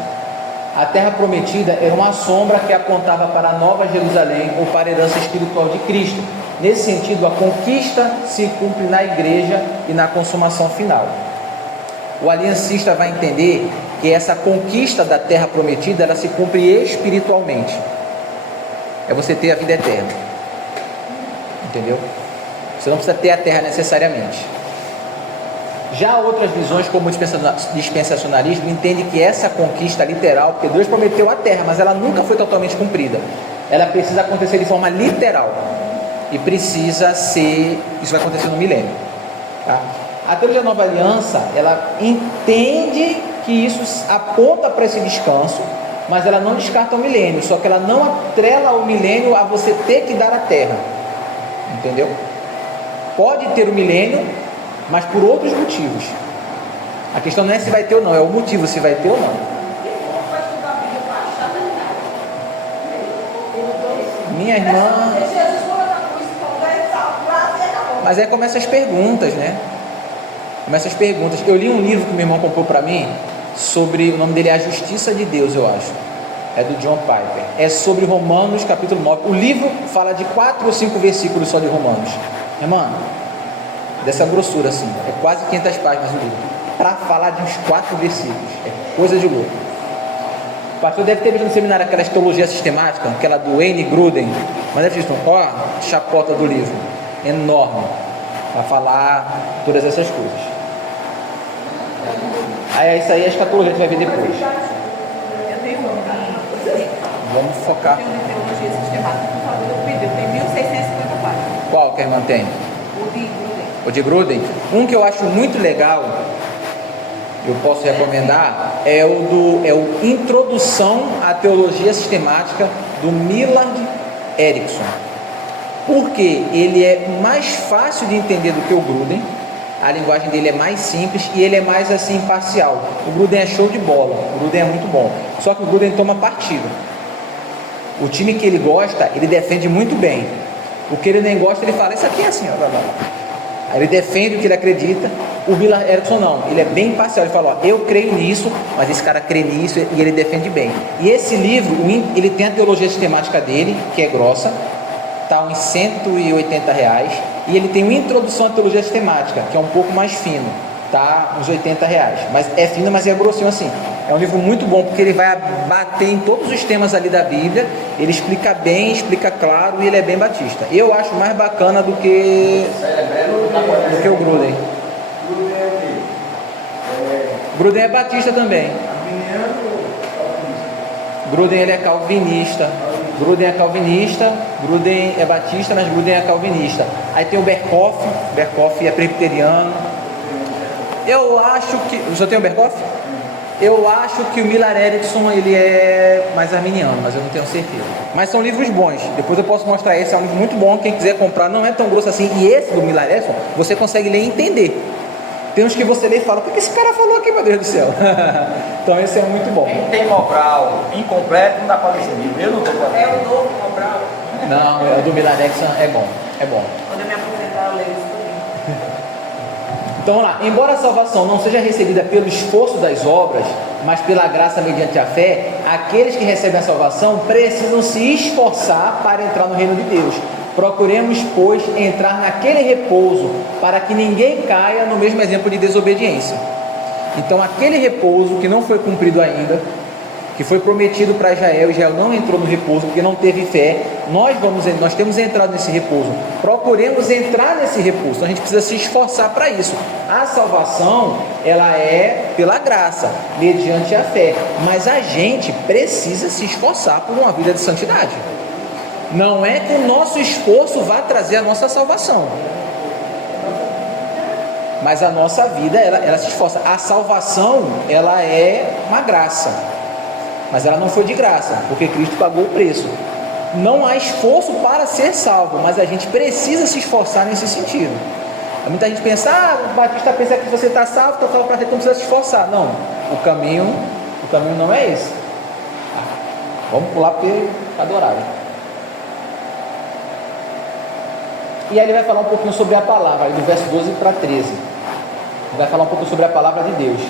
a terra prometida era uma sombra que apontava para a nova Jerusalém ou para a herança espiritual de Cristo. Nesse sentido, a conquista se cumpre na igreja e na consumação final. O aliancista vai entender que essa conquista da terra prometida, ela se cumpre espiritualmente. É você ter a vida eterna. Entendeu? Você não precisa ter a terra necessariamente. Já outras visões, como o dispensacionalismo, entende que essa conquista literal, porque Deus prometeu a terra, mas ela nunca foi totalmente cumprida. Ela precisa acontecer de forma literal. E precisa ser, isso vai acontecer no milênio. Tá? A teologia da nova aliança, ela entende que isso aponta para esse descanso, mas ela não descarta o milênio, só que ela não atrela o milênio a você ter que dar a terra. Entendeu? Pode ter o milênio, mas por outros motivos. A questão não é se vai ter ou não, é o motivo, se vai ter ou não. Minha irmã... Mas aí começam as perguntas, né? Começam as perguntas. Eu li um livro que meu irmão comprou para mim, sobre, o nome dele é A Justiça de Deus, eu acho. É do John Piper. É sobre Romanos, capítulo 9. O livro fala de 4 ou 5 versículos só de Romanos. Irmã, dessa grossura assim, é quase 500 páginas o livro, para falar de uns 4 versículos, é coisa de louco. O pastor deve ter visto no seminário aquela teologia sistemática, aquela do Wayne Grudem, mas deve ter visto, ó, a chapota do livro, enorme, para falar todas essas coisas. Aí isso aí é a escatologia que a gente vai ver depois. Eu tenho Vamos focar. de teologia sistemática, por favor, eu pedi. Tem 1650 páginas. Qual que a irmã tem? O de Gruden. O de Gruden. Um que eu acho muito legal, eu posso recomendar, é o Introdução à Teologia Sistemática do Millard Erickson. Porque ele é mais fácil de entender do que o Gruden, a linguagem dele é mais simples e ele é mais assim imparcial. O Gruden é show de bola, o Gruden é muito bom, só que o Gruden toma partido. O time que ele gosta, ele defende muito bem. O que ele nem gosta, ele fala, isso aqui é assim, ó, blá, blá, blá. Aí ele defende o que ele acredita. O Millard Erickson não, ele é bem imparcial, ele fala, ó, eu creio nisso, mas esse cara crê nisso e ele defende bem. E esse livro, ele tem a teologia sistemática dele, que é grossa, está uns R$180, e ele tem uma introdução à teologia sistemática, que é um pouco mais fino, tá uns R$80, mas é fino, mas é grossinho assim. É um livro muito bom, porque ele vai bater em todos os temas ali da Bíblia, ele explica bem, explica claro, e ele é bem batista. Eu acho mais bacana do que o Gruden. Gruden é batista também. Gruden ele é calvinista. Gruden é calvinista, Gruden é batista, mas Gruden é calvinista. Aí tem o Berkoff é presbiteriano. Eu acho que... Você tem o Berkoff? Eu acho que o Millard Erickson ele é mais arminiano, mas eu não tenho certeza. Mas são livros bons, depois eu posso mostrar esse, é um livro muito bom, quem quiser comprar, não é tão grosso assim. E esse do Millard Erickson, você consegue ler e entender. Tem uns que você lê e fala, o que esse cara falou aqui, meu Deus do céu? Então esse é muito bom. Quem tem Mobral incompleto, não dá para ler esse livro. Eu não estou para ler. É o novo Mobral. Não, o do Millard Erickson é bom, é bom. Quando eu me aposentar, eu leio isso tudo. Então vamos lá, embora a salvação não seja recebida pelo esforço das obras, mas pela graça mediante a fé, aqueles que recebem a salvação precisam se esforçar para entrar no reino de Deus. Procuremos, pois, entrar naquele repouso, para que ninguém caia no mesmo exemplo de desobediência. Então aquele repouso que não foi cumprido ainda, que foi prometido para Israel, Israel não entrou no repouso porque não teve fé, nós temos entrado nesse repouso, procuremos entrar nesse repouso, então a gente precisa se esforçar para isso. A salvação, ela é pela graça, mediante a fé, mas a gente precisa se esforçar por uma vida de santidade. Não é que o nosso esforço vai trazer a nossa salvação, mas a nossa vida, ela se esforça. A salvação, ela é uma graça, mas ela não foi de graça, porque Cristo pagou o preço. Não há esforço para ser salvo, mas a gente precisa se esforçar nesse sentido. Muita gente pensa, o batista pensa que você está salvo para ter, então não precisa se esforçar. Não, o caminho não é esse. Vamos pular porque está do horário. E aí ele vai falar um pouquinho sobre a palavra, do verso 12 para 13. Ele vai falar um pouco sobre a palavra de Deus.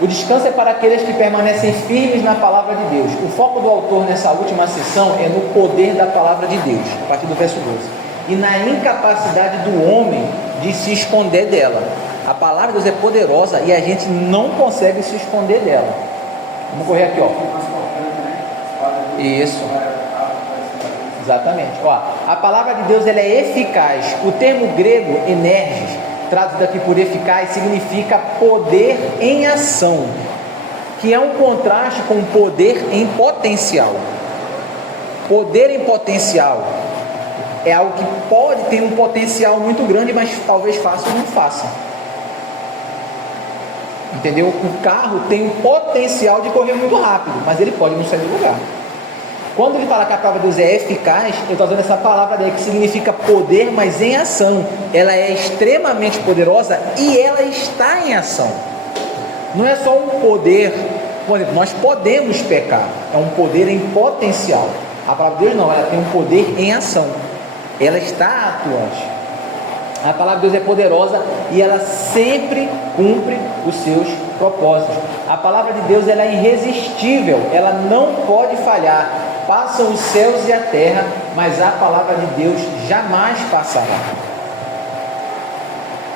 O descanso é para aqueles que permanecem firmes na palavra de Deus. O foco do autor nessa última sessão é no poder da palavra de Deus, a partir do verso 12. E na incapacidade do homem de se esconder dela. A palavra de Deus é poderosa e a gente não consegue se esconder dela. Vamos correr aqui, ó. Isso. Exatamente. Ó, a palavra de Deus ela é eficaz. O termo grego energis, traduzido aqui por eficaz, significa poder em ação, que é um contraste com poder em potencial. Poder em potencial é algo que pode ter um potencial muito grande, mas talvez faça ou não faça. Entendeu? O carro tem um potencial de correr muito rápido, mas ele pode não sair do lugar. Quando ele fala que a palavra de Deus é eficaz, eu estou usando essa palavra daí que significa poder, mas em ação. Ela é extremamente poderosa e ela está em ação. Não é só um poder, por exemplo, nós podemos pecar, é um poder em potencial. A palavra de Deus não, ela tem um poder em ação. Ela está atuante. A palavra de Deus é poderosa e ela sempre cumpre os seus propósitos. A palavra de Deus ela é irresistível, ela não pode falhar. Passam os céus e a terra, mas a palavra de Deus jamais passará.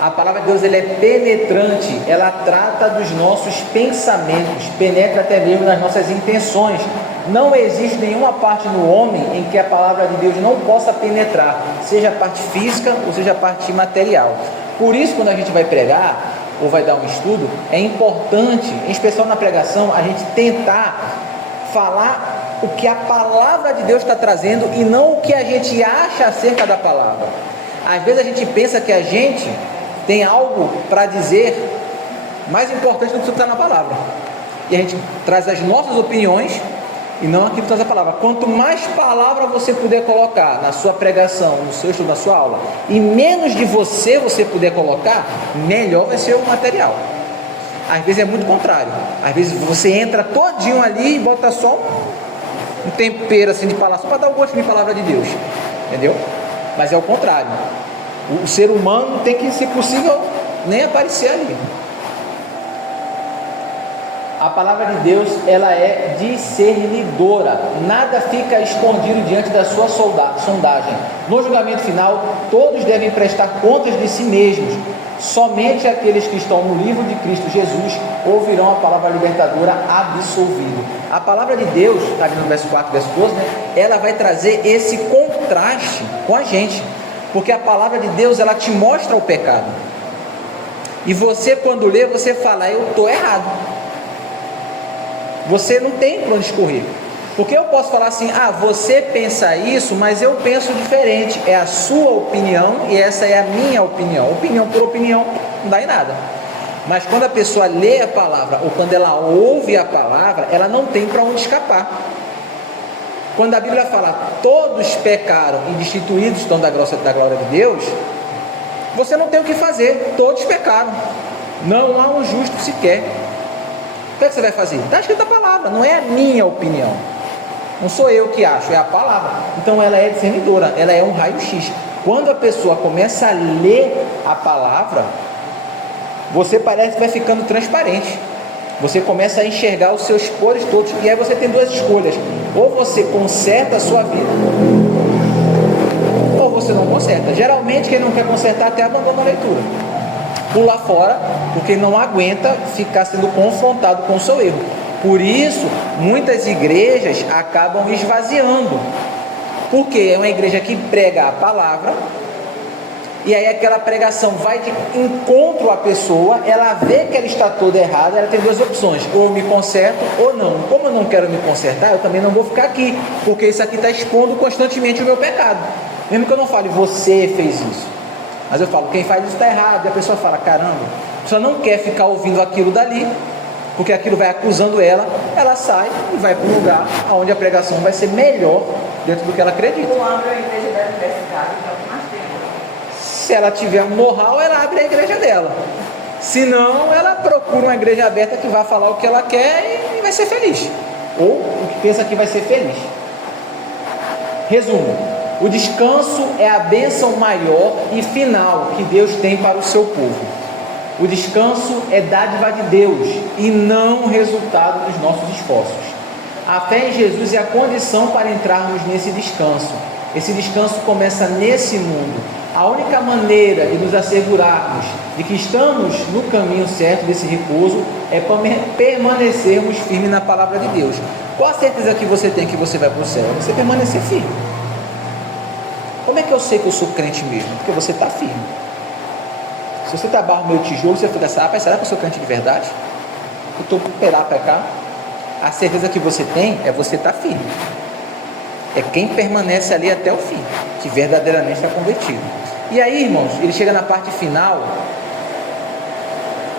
A palavra de Deus ela é penetrante, ela trata dos nossos pensamentos, penetra até mesmo nas nossas intenções. Não existe nenhuma parte no homem em que a palavra de Deus não possa penetrar, seja a parte física ou seja a parte material. Por isso, quando a gente vai pregar ou vai dar um estudo, é importante, em especial na pregação, a gente tentar falar o que a palavra de Deus está trazendo e não o que a gente acha acerca da palavra. Às vezes a gente pensa que a gente tem algo para dizer mais importante do que está na palavra, e a gente traz as nossas opiniões e não aquilo que traz a palavra. Quanto mais palavra você puder colocar na sua pregação, no seu estudo, na sua aula, e menos de você puder colocar, melhor vai ser o material. Às vezes é muito contrário, às vezes você entra todinho ali e bota só um tempero assim de palavra, só para dar o gosto de palavra de Deus, entendeu? Mas é o contrário. O ser humano tem que, se possível, nem aparecer ali. A palavra de Deus, ela é discernidora. Nada fica escondido diante da sua sondagem. No julgamento final, todos devem prestar contas de si mesmos. Somente aqueles que estão no livro de Cristo Jesus ouvirão a palavra libertadora absolvida. A palavra de Deus, está ali no verso 4, verso 12, né? Ela vai trazer esse contraste com a gente. Porque a palavra de Deus, ela te mostra o pecado. E você, quando lê, você fala, eu estou errado. Você não tem para onde escorrer. Porque eu posso falar assim, você pensa isso, mas eu penso diferente. É a sua opinião e essa é a minha opinião. Opinião por opinião, não dá em nada. Mas quando a pessoa lê a palavra, ou quando ela ouve a palavra, ela não tem para onde escapar. Quando a Bíblia fala, todos pecaram e destituídos estão da glória de Deus, você não tem o que fazer, todos pecaram, não há um justo sequer. O que você vai fazer? Está escrito a palavra, não é a minha opinião, não sou eu que acho, é a palavra. Então ela é discernidora, ela é um raio-x. Quando a pessoa começa a ler a palavra, você parece que vai ficando transparente. Você começa a enxergar os seus podres todos. E aí você tem duas escolhas: ou você conserta a sua vida, ou você não conserta. Geralmente quem não quer consertar até abandona a leitura, pula fora, porque não aguenta ficar sendo confrontado com o seu erro. Por isso muitas igrejas acabam esvaziando, porque é uma igreja que prega a palavra, e aí aquela pregação vai de encontro à pessoa, ela vê que ela está toda errada, ela tem duas opções: ou eu me conserto ou não. Como eu não quero me consertar, eu também não vou ficar aqui, porque isso aqui está expondo constantemente o meu pecado. Mesmo que eu não fale, você fez isso, mas eu falo, quem faz isso está errado. E a pessoa fala, caramba, a pessoa não quer ficar ouvindo aquilo dali, porque aquilo vai acusando ela, ela sai e vai para um lugar onde a pregação vai ser melhor dentro do que ela acredita. Eu abro a igreja da universidade, que é o que mais tem. Se ela tiver um know-how, ela abre a igreja dela. Se não, ela procura uma igreja aberta que vai falar o que ela quer e vai ser feliz, ou o que pensa que vai ser feliz. Resumo: o descanso é a bênção maior e final que Deus tem para o seu povo. O descanso é dádiva de Deus e não resultado dos nossos esforços. A fé em Jesus é a condição para entrarmos nesse descanso. Esse descanso começa nesse mundo. A única maneira de nos assegurarmos de que estamos no caminho certo desse repouso é permanecermos firmes na palavra de Deus. Qual a certeza que você tem que você vai para o céu? Você permanecer firme. Como é que eu sei que eu sou crente mesmo? Porque você está firme. Se você trabalha no meu tijolo, você fica assim, será que eu sou crente de verdade? Eu estou para cá. A certeza que você tem é você estar firme. É quem permanece ali até o fim, que verdadeiramente está convertido. E aí, irmãos, ele chega na parte final.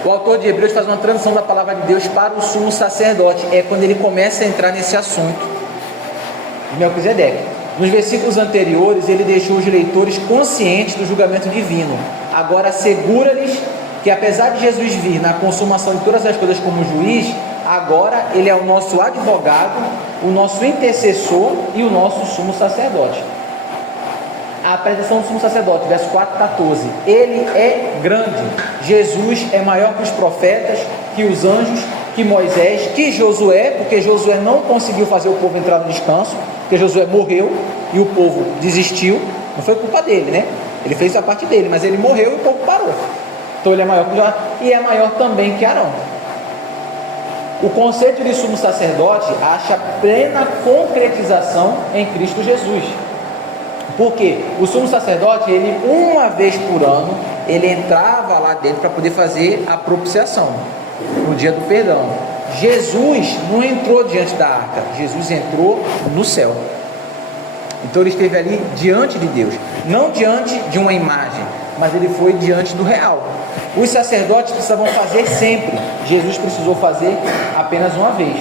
O autor de Hebreus faz uma transição da palavra de Deus para o sumo sacerdote. É quando ele começa a entrar nesse assunto de Melquisedeque. Nos versículos anteriores, ele deixou os leitores conscientes do julgamento divino. Agora assegura-lhes que, apesar de Jesus vir na consumação de todas as coisas como juiz, agora ele é o nosso advogado, o nosso intercessor e o nosso sumo sacerdote. A apresentação do sumo sacerdote, verso 4:14. Ele é grande. Jesus é maior que os profetas, que os anjos, que Moisés, que Josué, porque Josué não conseguiu fazer o povo entrar no descanso, porque Josué morreu e o povo desistiu. Não foi culpa dele, né? Ele fez a parte dele, mas ele morreu e o povo parou. Então ele é maior que Josué e é maior também que Arão. O conceito de sumo sacerdote acha plena concretização em Cristo Jesus. Porque o sumo sacerdote, ele uma vez por ano, ele entrava lá dentro para poder fazer a propiciação, no dia do perdão. Jesus não entrou diante da arca, Jesus entrou no céu. Então ele esteve ali diante de Deus, não diante de uma imagem, mas ele foi diante do real. Os sacerdotes precisavam fazer sempre, Jesus precisou fazer apenas uma vez.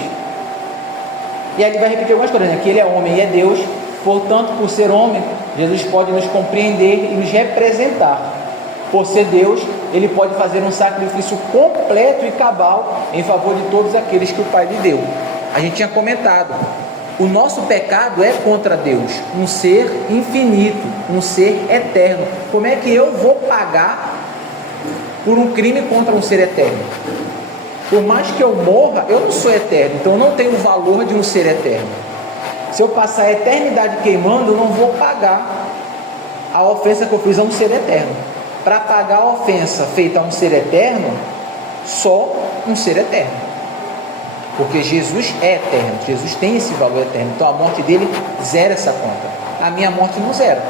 E aí ele vai repetir algumas coisas, né? Que ele é homem e é Deus, portanto, por ser homem, Jesus pode nos compreender e nos representar. Por ser Deus, ele pode fazer um sacrifício completo e cabal em favor de todos aqueles que o Pai lhe deu. A gente tinha comentado, o nosso pecado é contra Deus, um ser infinito, um ser eterno. Como é que eu vou pagar por um crime contra um ser eterno? Por mais que eu morra, eu não sou eterno, então eu não tenho o valor de um ser eterno. Se eu passar a eternidade queimando, eu não vou pagar a ofensa que eu fiz a um ser eterno. Para pagar a ofensa feita a um ser eterno, só um ser eterno. Porque Jesus é eterno, Jesus tem esse valor eterno. Então a morte dele zera essa conta. A minha morte não zera.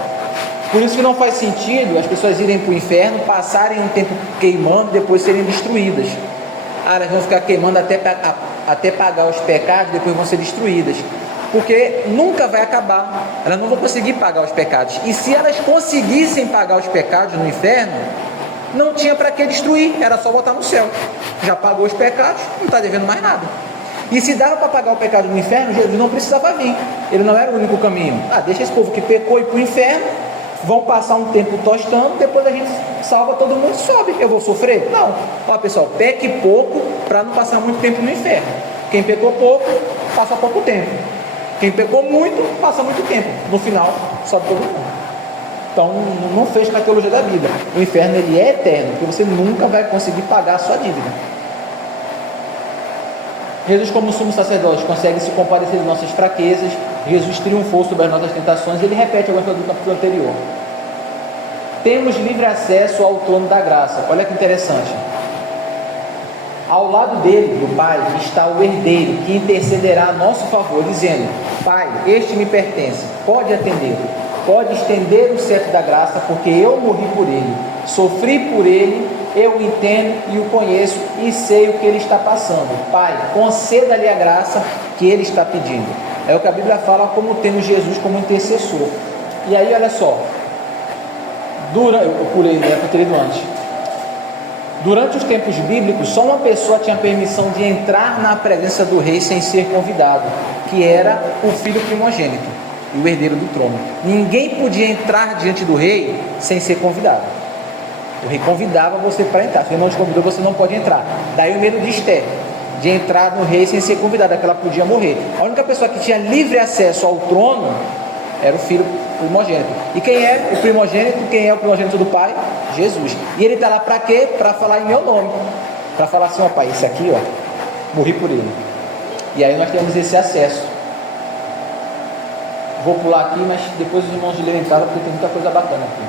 Por isso que não faz sentido as pessoas irem para o inferno, passarem um tempo queimando e depois serem destruídas. Elas vão ficar queimando até pagar os pecados, depois vão ser destruídas. Porque nunca vai acabar, elas não vão conseguir pagar os pecados. E se elas conseguissem pagar os pecados no inferno, não tinha para que destruir, era só botar no céu. Já pagou os pecados, não está devendo mais nada. E se dava para pagar o pecado no inferno, Jesus não precisava vir, ele não era o único caminho. Deixa esse povo que pecou ir para o inferno, vão passar um tempo tostando, depois a gente salva todo mundo e sobe. Eu vou sofrer? Não. Ó pessoal, peque pouco para não passar muito tempo no inferno. Quem pecou pouco, passa pouco tempo. Quem pecou muito, passa muito tempo. No final, sobe todo mundo. Então, não fez com a teologia da Bíblia. O inferno ele é eterno, porque você nunca vai conseguir pagar a sua dívida. Jesus, como sumo sacerdote, consegue se compadecer de nossas fraquezas. Jesus triunfou sobre as nossas tentações. Ele repete algumas coisas do capítulo anterior. Temos livre acesso ao trono da graça. Olha que interessante. Ao lado dele, do Pai, está o herdeiro, que intercederá a nosso favor, dizendo: Pai, este me pertence, pode atendê-lo, pode estender o cetro da graça, porque eu morri por ele, sofri por ele, eu o entendo e o conheço e sei o que ele está passando. Pai, conceda-lhe a graça que ele está pedindo. É o que a Bíblia fala, como temos Jesus como intercessor. E aí, olha só, eu pulei, né, eu teria ido antes. Durante os tempos bíblicos, só uma pessoa tinha permissão de entrar na presença do rei sem ser convidado, que era o filho primogênito e o herdeiro do trono. Ninguém podia entrar diante do rei sem ser convidado. O rei convidava você para entrar. Se ele não te convidou, você não pode entrar. Daí o medo de Esther, de entrar no rei sem ser convidada, que ela podia morrer. A única pessoa que tinha livre acesso ao trono era o filho primogênito. E quem é o primogênito? Quem é o primogênito do Pai? Jesus. E ele está lá para quê? Para falar em meu nome. Para falar assim: ó Pai, esse aqui, ó, morri por ele. E aí nós temos esse acesso. Vou pular aqui, mas depois os irmãos de lerem em casa, porque tem muita coisa bacana aqui.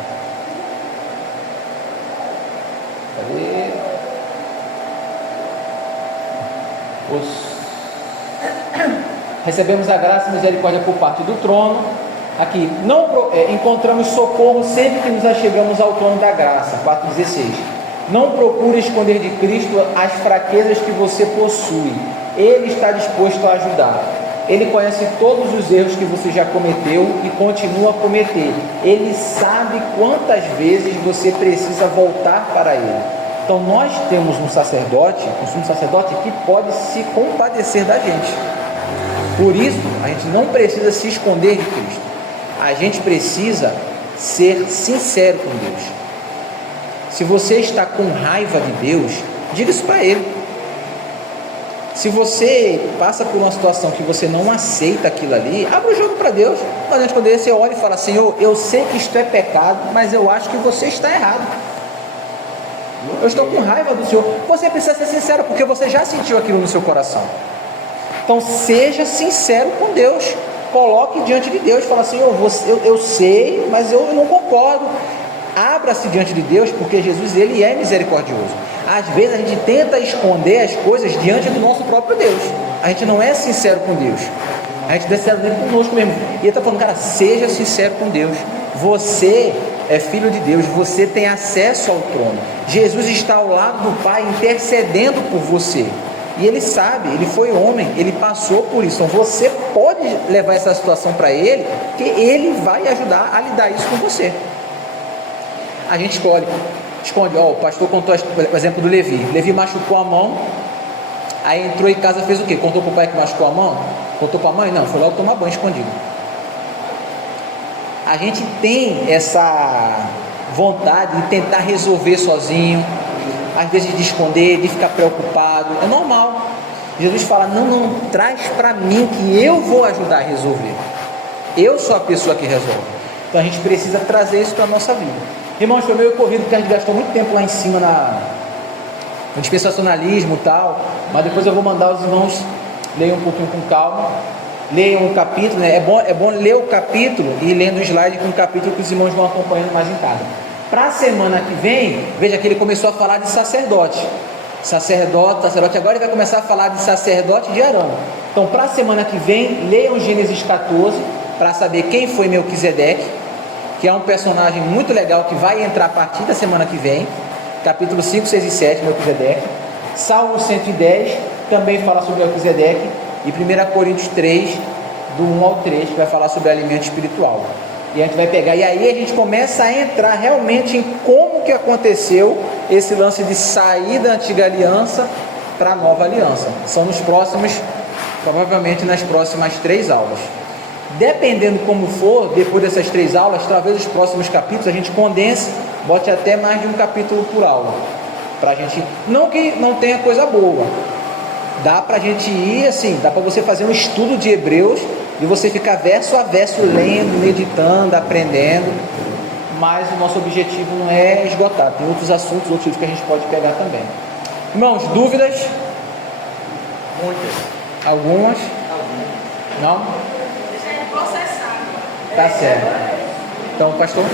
Cadê? Recebemos a graça e misericórdia por parte do trono. Aqui, encontramos socorro sempre que nos achegamos ao trono da graça. 4,16. Não procure esconder de Cristo as fraquezas que você possui. Ele está disposto a ajudar. Ele conhece todos os erros que você já cometeu e continua a cometer. Ele sabe quantas vezes você precisa voltar para Ele. Então nós temos um sumo sacerdote que pode se compadecer da gente. Por isso, a gente não precisa se esconder de Cristo. A gente precisa ser sincero com Deus. Se você está com raiva de Deus, diga isso para Ele. Se você passa por uma situação que você não aceita aquilo ali, abre o jogo para Deus. Não adianta quando você olha e fala: Senhor, eu sei que isto é pecado, mas eu acho que você está errado. Eu estou com raiva do Senhor. Você precisa ser sincero, porque você já sentiu aquilo no seu coração. Então seja sincero com Deus. Coloque diante de Deus. Fala assim, eu sei, mas eu não concordo. Abra-se diante de Deus, porque Jesus, ele é misericordioso. Às vezes a gente tenta esconder as coisas diante do nosso próprio Deus. A gente não é sincero com Deus. A gente deve ser conosco mesmo. E ele está falando, cara, seja sincero com Deus. Você é filho de Deus, você tem acesso ao trono. Jesus está ao lado do Pai, intercedendo por você. E ele sabe, ele foi homem, ele passou por isso. Então você pode levar essa situação para ele, que ele vai ajudar a lidar isso com você. A gente esconde, o pastor contou o exemplo do Levi. Levi machucou a mão, aí entrou em casa, fez o quê? Contou para o pai que machucou a mão? Contou para a mãe? Não, foi logo tomar banho escondido. A gente tem essa vontade de tentar resolver sozinho, às vezes de esconder, de ficar preocupado, é normal. Jesus fala, não, traz para mim que eu vou ajudar a resolver. Eu sou a pessoa que resolve. Então a gente precisa trazer isso para a nossa vida. Irmãos, foi meio corrido porque a gente gastou muito tempo lá em cima no dispensacionalismo e tal, mas depois eu vou mandar os irmãos leiam um pouquinho com calma, leiam um capítulo, né? É bom ler o capítulo e lendo o slide com o capítulo que os irmãos vão acompanhando mais em casa. Para a semana que vem, veja que ele começou a falar de sacerdote, agora ele vai começar a falar de sacerdote de Arão. Então para a semana que vem, leiam Gênesis 14, para saber quem foi Melquisedeque, que é um personagem muito legal que vai entrar a partir da semana que vem, capítulo 5, 6 e 7, Melquisedeque. Salmo 110 também fala sobre Melquisedeque, e 1 Coríntios 3, do 1 ao 3, que vai falar sobre alimento espiritual. E a gente vai pegar, e aí a gente começa a entrar realmente em como que aconteceu esse lance de sair da antiga aliança para a nova aliança. São nos próximos, provavelmente nas próximas 3 aulas. Dependendo como for, depois dessas 3 aulas, talvez os próximos capítulos a gente condense, bote até mais de um capítulo por aula, para a gente, não que não tenha coisa boa, dá para a gente ir assim, dá para você fazer um estudo de Hebreus, e você ficar verso a verso, lendo, meditando, aprendendo, mas o nosso objetivo não é esgotar, tem outros assuntos, outros livros que a gente pode pegar também. Irmãos, dúvidas? Muitas. Algumas? Não? Deixa ele processar. Tá certo. Então, pastor?